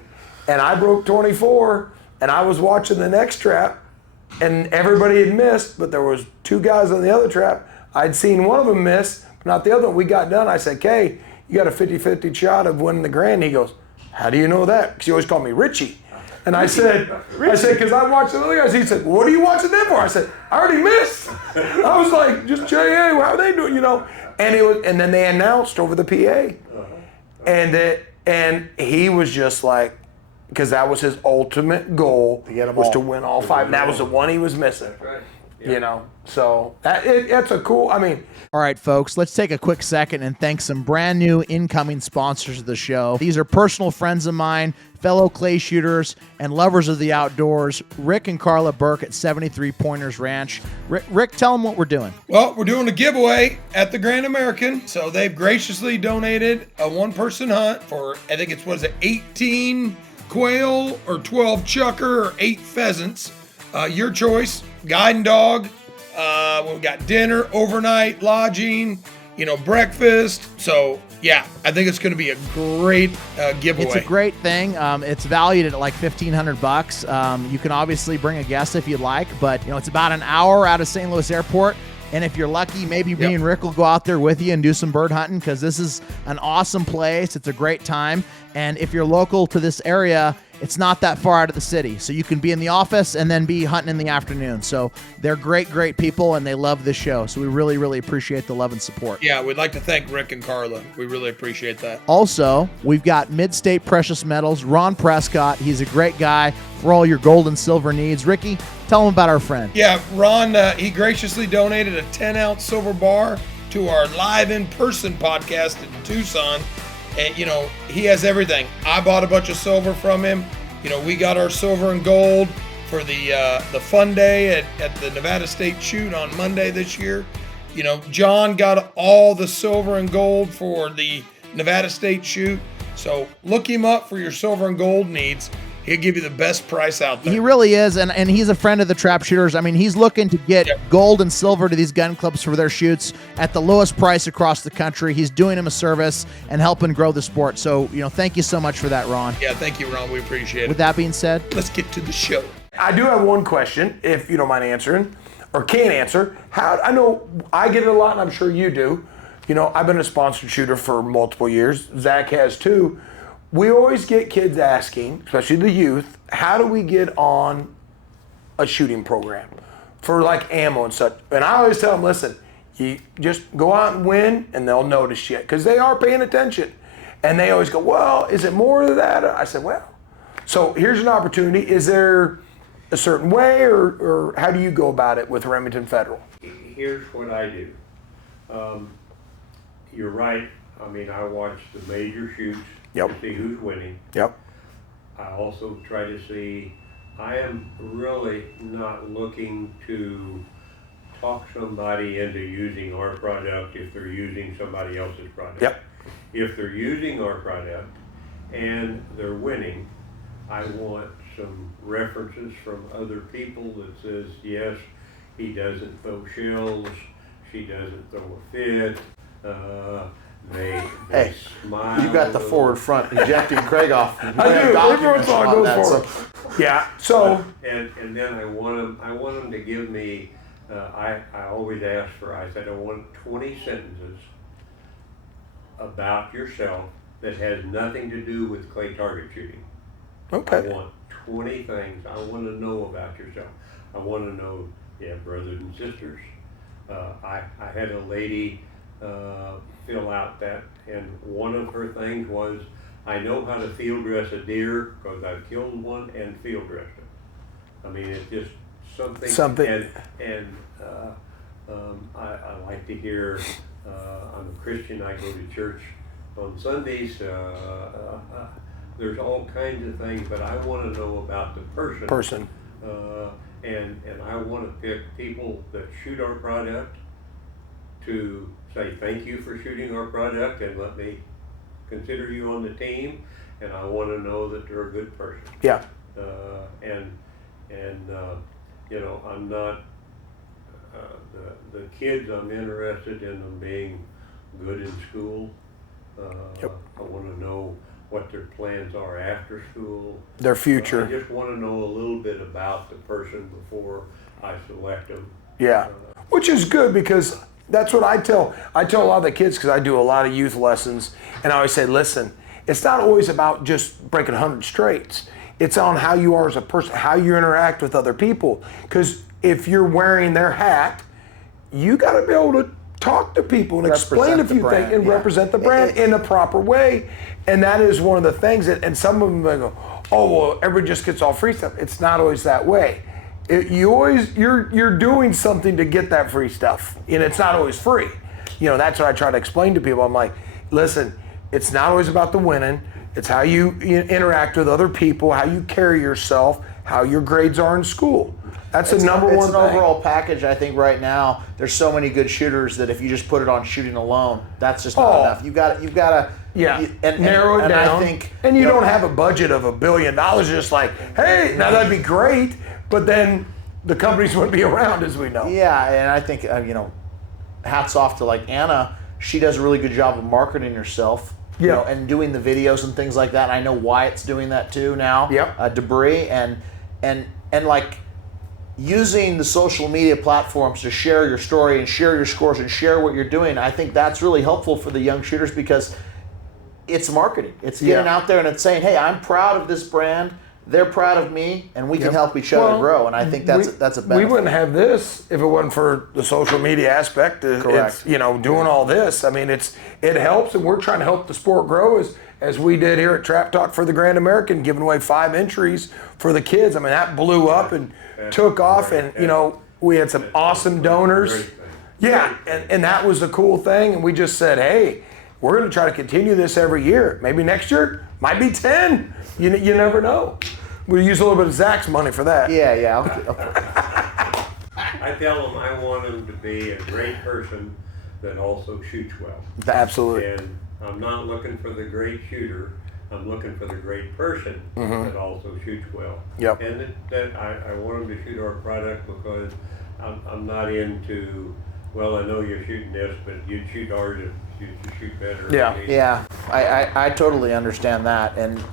and I broke 24, and I was watching the next trap, and everybody had missed, but there was 2 guys on the other trap. I'd seen one of them miss, but not the other one. We got done. I said, "Kay, you got a 50-50 shot of winning the Grand." He goes, "How do you know that?" Because he always called me Richie. And I said, because I watched the other guys. He said, "What are you watching them for?" I said, "I already missed." I was like, just checking, hey, how are they doing, you know? And then they announced over the PA. And he was just like, because that was his ultimate goal, was to win all 5. And that was the one he was missing. That's right. You know, so that's a cool, I mean. All right, folks, let's take a quick second and thank some brand new incoming sponsors of the show. These are personal friends of mine, fellow clay shooters, and lovers of the outdoors, Rick and Carla Burke at 73 Pointers Ranch. Rick, tell them what we're doing. Well, we're doing a giveaway at the Grand American. So they've graciously donated a 1-person hunt for, I think it's, 18 quail or 12 chucker or 8 pheasants. Your choice, guide and dog. We've got dinner, overnight, lodging, breakfast. So yeah, I think it's going to be a great giveaway. It's a great thing. It's valued at like $1,500. You can obviously bring a guest if you'd like, but it's about an hour out of St. Louis Airport. And if you're lucky, maybe me and Rick will go out there with you and do some bird hunting, because this is an awesome place. It's a great time. And if you're local to this area it's not that far out of the city. So you can be in the office and then be hunting in the afternoon. So they're great, great people, and they love this show. So we really, really appreciate the love and support. Yeah, we'd like to thank Rick and Carla. We really appreciate that. Also, we've got Mid-State Precious Metals, Ron Prescott. He's a great guy for all your gold and silver needs. Ricky, tell him about our friend. Yeah, Ron, he graciously donated a 10-ounce silver bar to our live in-person podcast in Tucson. And, he has everything. I bought a bunch of silver from him. We got our silver and gold for the fun day at the Nevada State Shoot on Monday this year. John got all the silver and gold for the Nevada State Shoot. So look him up for your silver and gold needs. He'll give you the best price out there. He really is, and he's a friend of the Trap Shooters. I mean, he's looking to get gold and silver to these gun clubs for their shoots at the lowest price across the country. He's doing them a service and helping grow the sport. So, thank you so much for that, Ron. Yeah, thank you, Ron. We appreciate it. With that being said, let's get to the show. I do have one question, if you don't mind answering, or can answer. I know I get it a lot, and I'm sure you do. I've been a sponsored shooter for multiple years. Zach has too. We always get kids asking, especially the youth, how do we get on a shooting program for like ammo and such? And I always tell them, listen, you just go out and win and they'll notice you, because they are paying attention. And they always go, well, is it more of that? I said, well, so here's an opportunity. Is there a certain way, or how do you go about it with Remington Federal? Here's what I do. You're right. I mean, I watch the major shoots to see who's winning. Yep. I also try to see, I am really not looking to talk somebody into using our product if they're using somebody else's product. Yep. If they're using our product and they're winning, I want some references from other people that says, yes, he doesn't throw shells, she doesn't throw a fit, they smile. You got the forward front injecting Craig off. I do. Everyone's all goes forward. Yeah. So. And then I want them to give me. I always ask for. I said I want 20 sentences about yourself that has nothing to do with clay target shooting. Okay. I want 20 things I want to know about yourself. I want to know you have brothers and sisters. I had a lady fill out that, and one of her things was, I know how to field dress a deer because I've killed one and field dressed it. I mean, it's just something. And I like to hear, I'm a Christian, I go to church on Sundays. There's all kinds of things, but I want to know about the person. And I want to pick people that shoot our product to say thank you for shooting our product and let me consider you on the team, and I want to know that they're a good person. Yeah. I'm not the kids. I'm interested in them being good in school. I want to know what their plans are after school. Their future. I just want to know a little bit about the person before I select them. Yeah, which is good, because that's what I tell a lot of the kids, because I do a lot of youth lessons, and I always say, listen, it's not always about just breaking 100 straights. It's on how you are as a person, how you interact with other people. Because if you're wearing their hat, you got to be able to talk to people and explain a few things and represent the brand in a proper way. And that is one of the things that, and some of them go, oh, well, everybody just gets all free stuff. It's not always that way. You're doing something to get that free stuff, and it's not always free. That's what I try to explain to people. I'm like, listen, it's not always about the winning. It's how you interact with other people, how you carry yourself, how your grades are in school. That's the number one thing. It's an overall package. I think right now there's so many good shooters that if you just put it on shooting alone, that's just not enough. You've got to narrow it down. I think, and you don't have a budget of $1 billion. Just like, hey, now that'd be great, but then the companies wouldn't be around, as we know. Yeah, and I think hats off to like Anna. She does a really good job of marketing herself. And doing the videos and things like that. And I know Wyatt's doing that too now. Yep. Debris and like using the social media platforms to share your story and share your scores and share what you're doing. I think that's really helpful for the young shooters, because it's marketing. It's getting out there and it's saying, hey, I'm proud of this brand. they're proud of me, and we can Yep. help each other Well, grow. And I think that's a benefit. We wouldn't have this if it wasn't for the social media aspect. Correct. It's, doing all this. I mean, it helps, and we're trying to help the sport grow as we did here at Trap Talk for the Grand American, giving away 5 entries for the kids. I mean, that blew up and took off, and we had some awesome donors. Yeah, and that was the cool thing, and we just said, hey, we're going to try to continue this every year. Maybe next year might be 10. You never know. We'll use a little bit of Zach's money for that. Yeah. I tell them I want them to be a great person that also shoots well. Absolutely. And I'm not looking for the great shooter. I'm looking for the great person that also shoots well. Yep. And that I want them to shoot our product because I'm not into, well, I know you're shooting this, but you'd shoot ours if you shoot better. Yeah, I totally understand that, and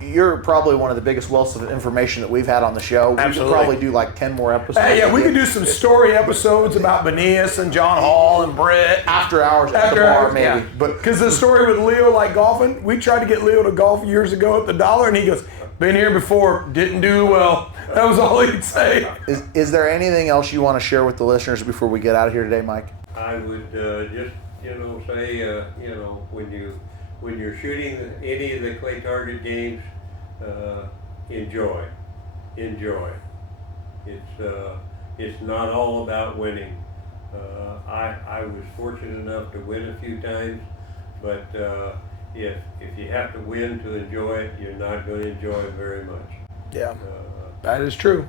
you're probably one of the biggest wealths of information that we've had on the show. We Absolutely. should probably do like 10 more episodes. Yeah, we could do some story episodes about Benias and John Hall and Britt. After hours at the bar, maybe. Yeah. Because the story with Leo, like golfing, we tried to get Leo to golf years ago at the Dollar, and he goes, been here before, didn't do well. That was all he'd say. Is there anything else you want to share with the listeners before we get out of here today, Mike? I would just, say, when you're shooting any of the clay target games, enjoy. It's not all about winning. I was fortunate enough to win a few times, but if you have to win to enjoy it, you're not going to enjoy it very much. Yeah, that is true.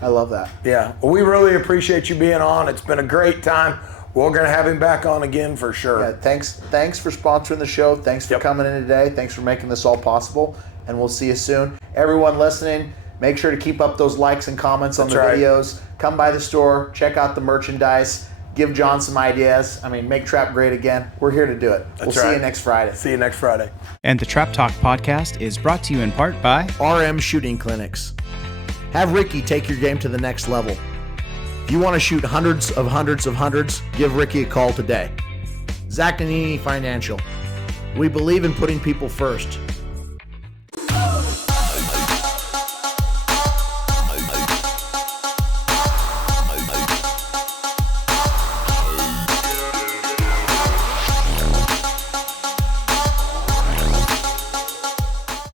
I love that. Yeah, well, we really appreciate you being on. It's been a great time. We're going to have him back on again for sure. Yeah, thanks for sponsoring the show. Thanks for coming in today. Thanks for making this all possible. And we'll see you soon. Everyone listening, make sure to keep up those likes and comments on the videos. Come by the store, check out the merchandise, give John some ideas. I mean, make Trap great again. We're here to do it. We'll see you next Friday. See you next Friday. And the Trap Talk podcast is brought to you in part by RM Shooting Clinics. Have Ricky take your game to the next level. If you want to shoot hundreds, give Ricky a call today. Zach Nannini Financial. We believe in putting people first.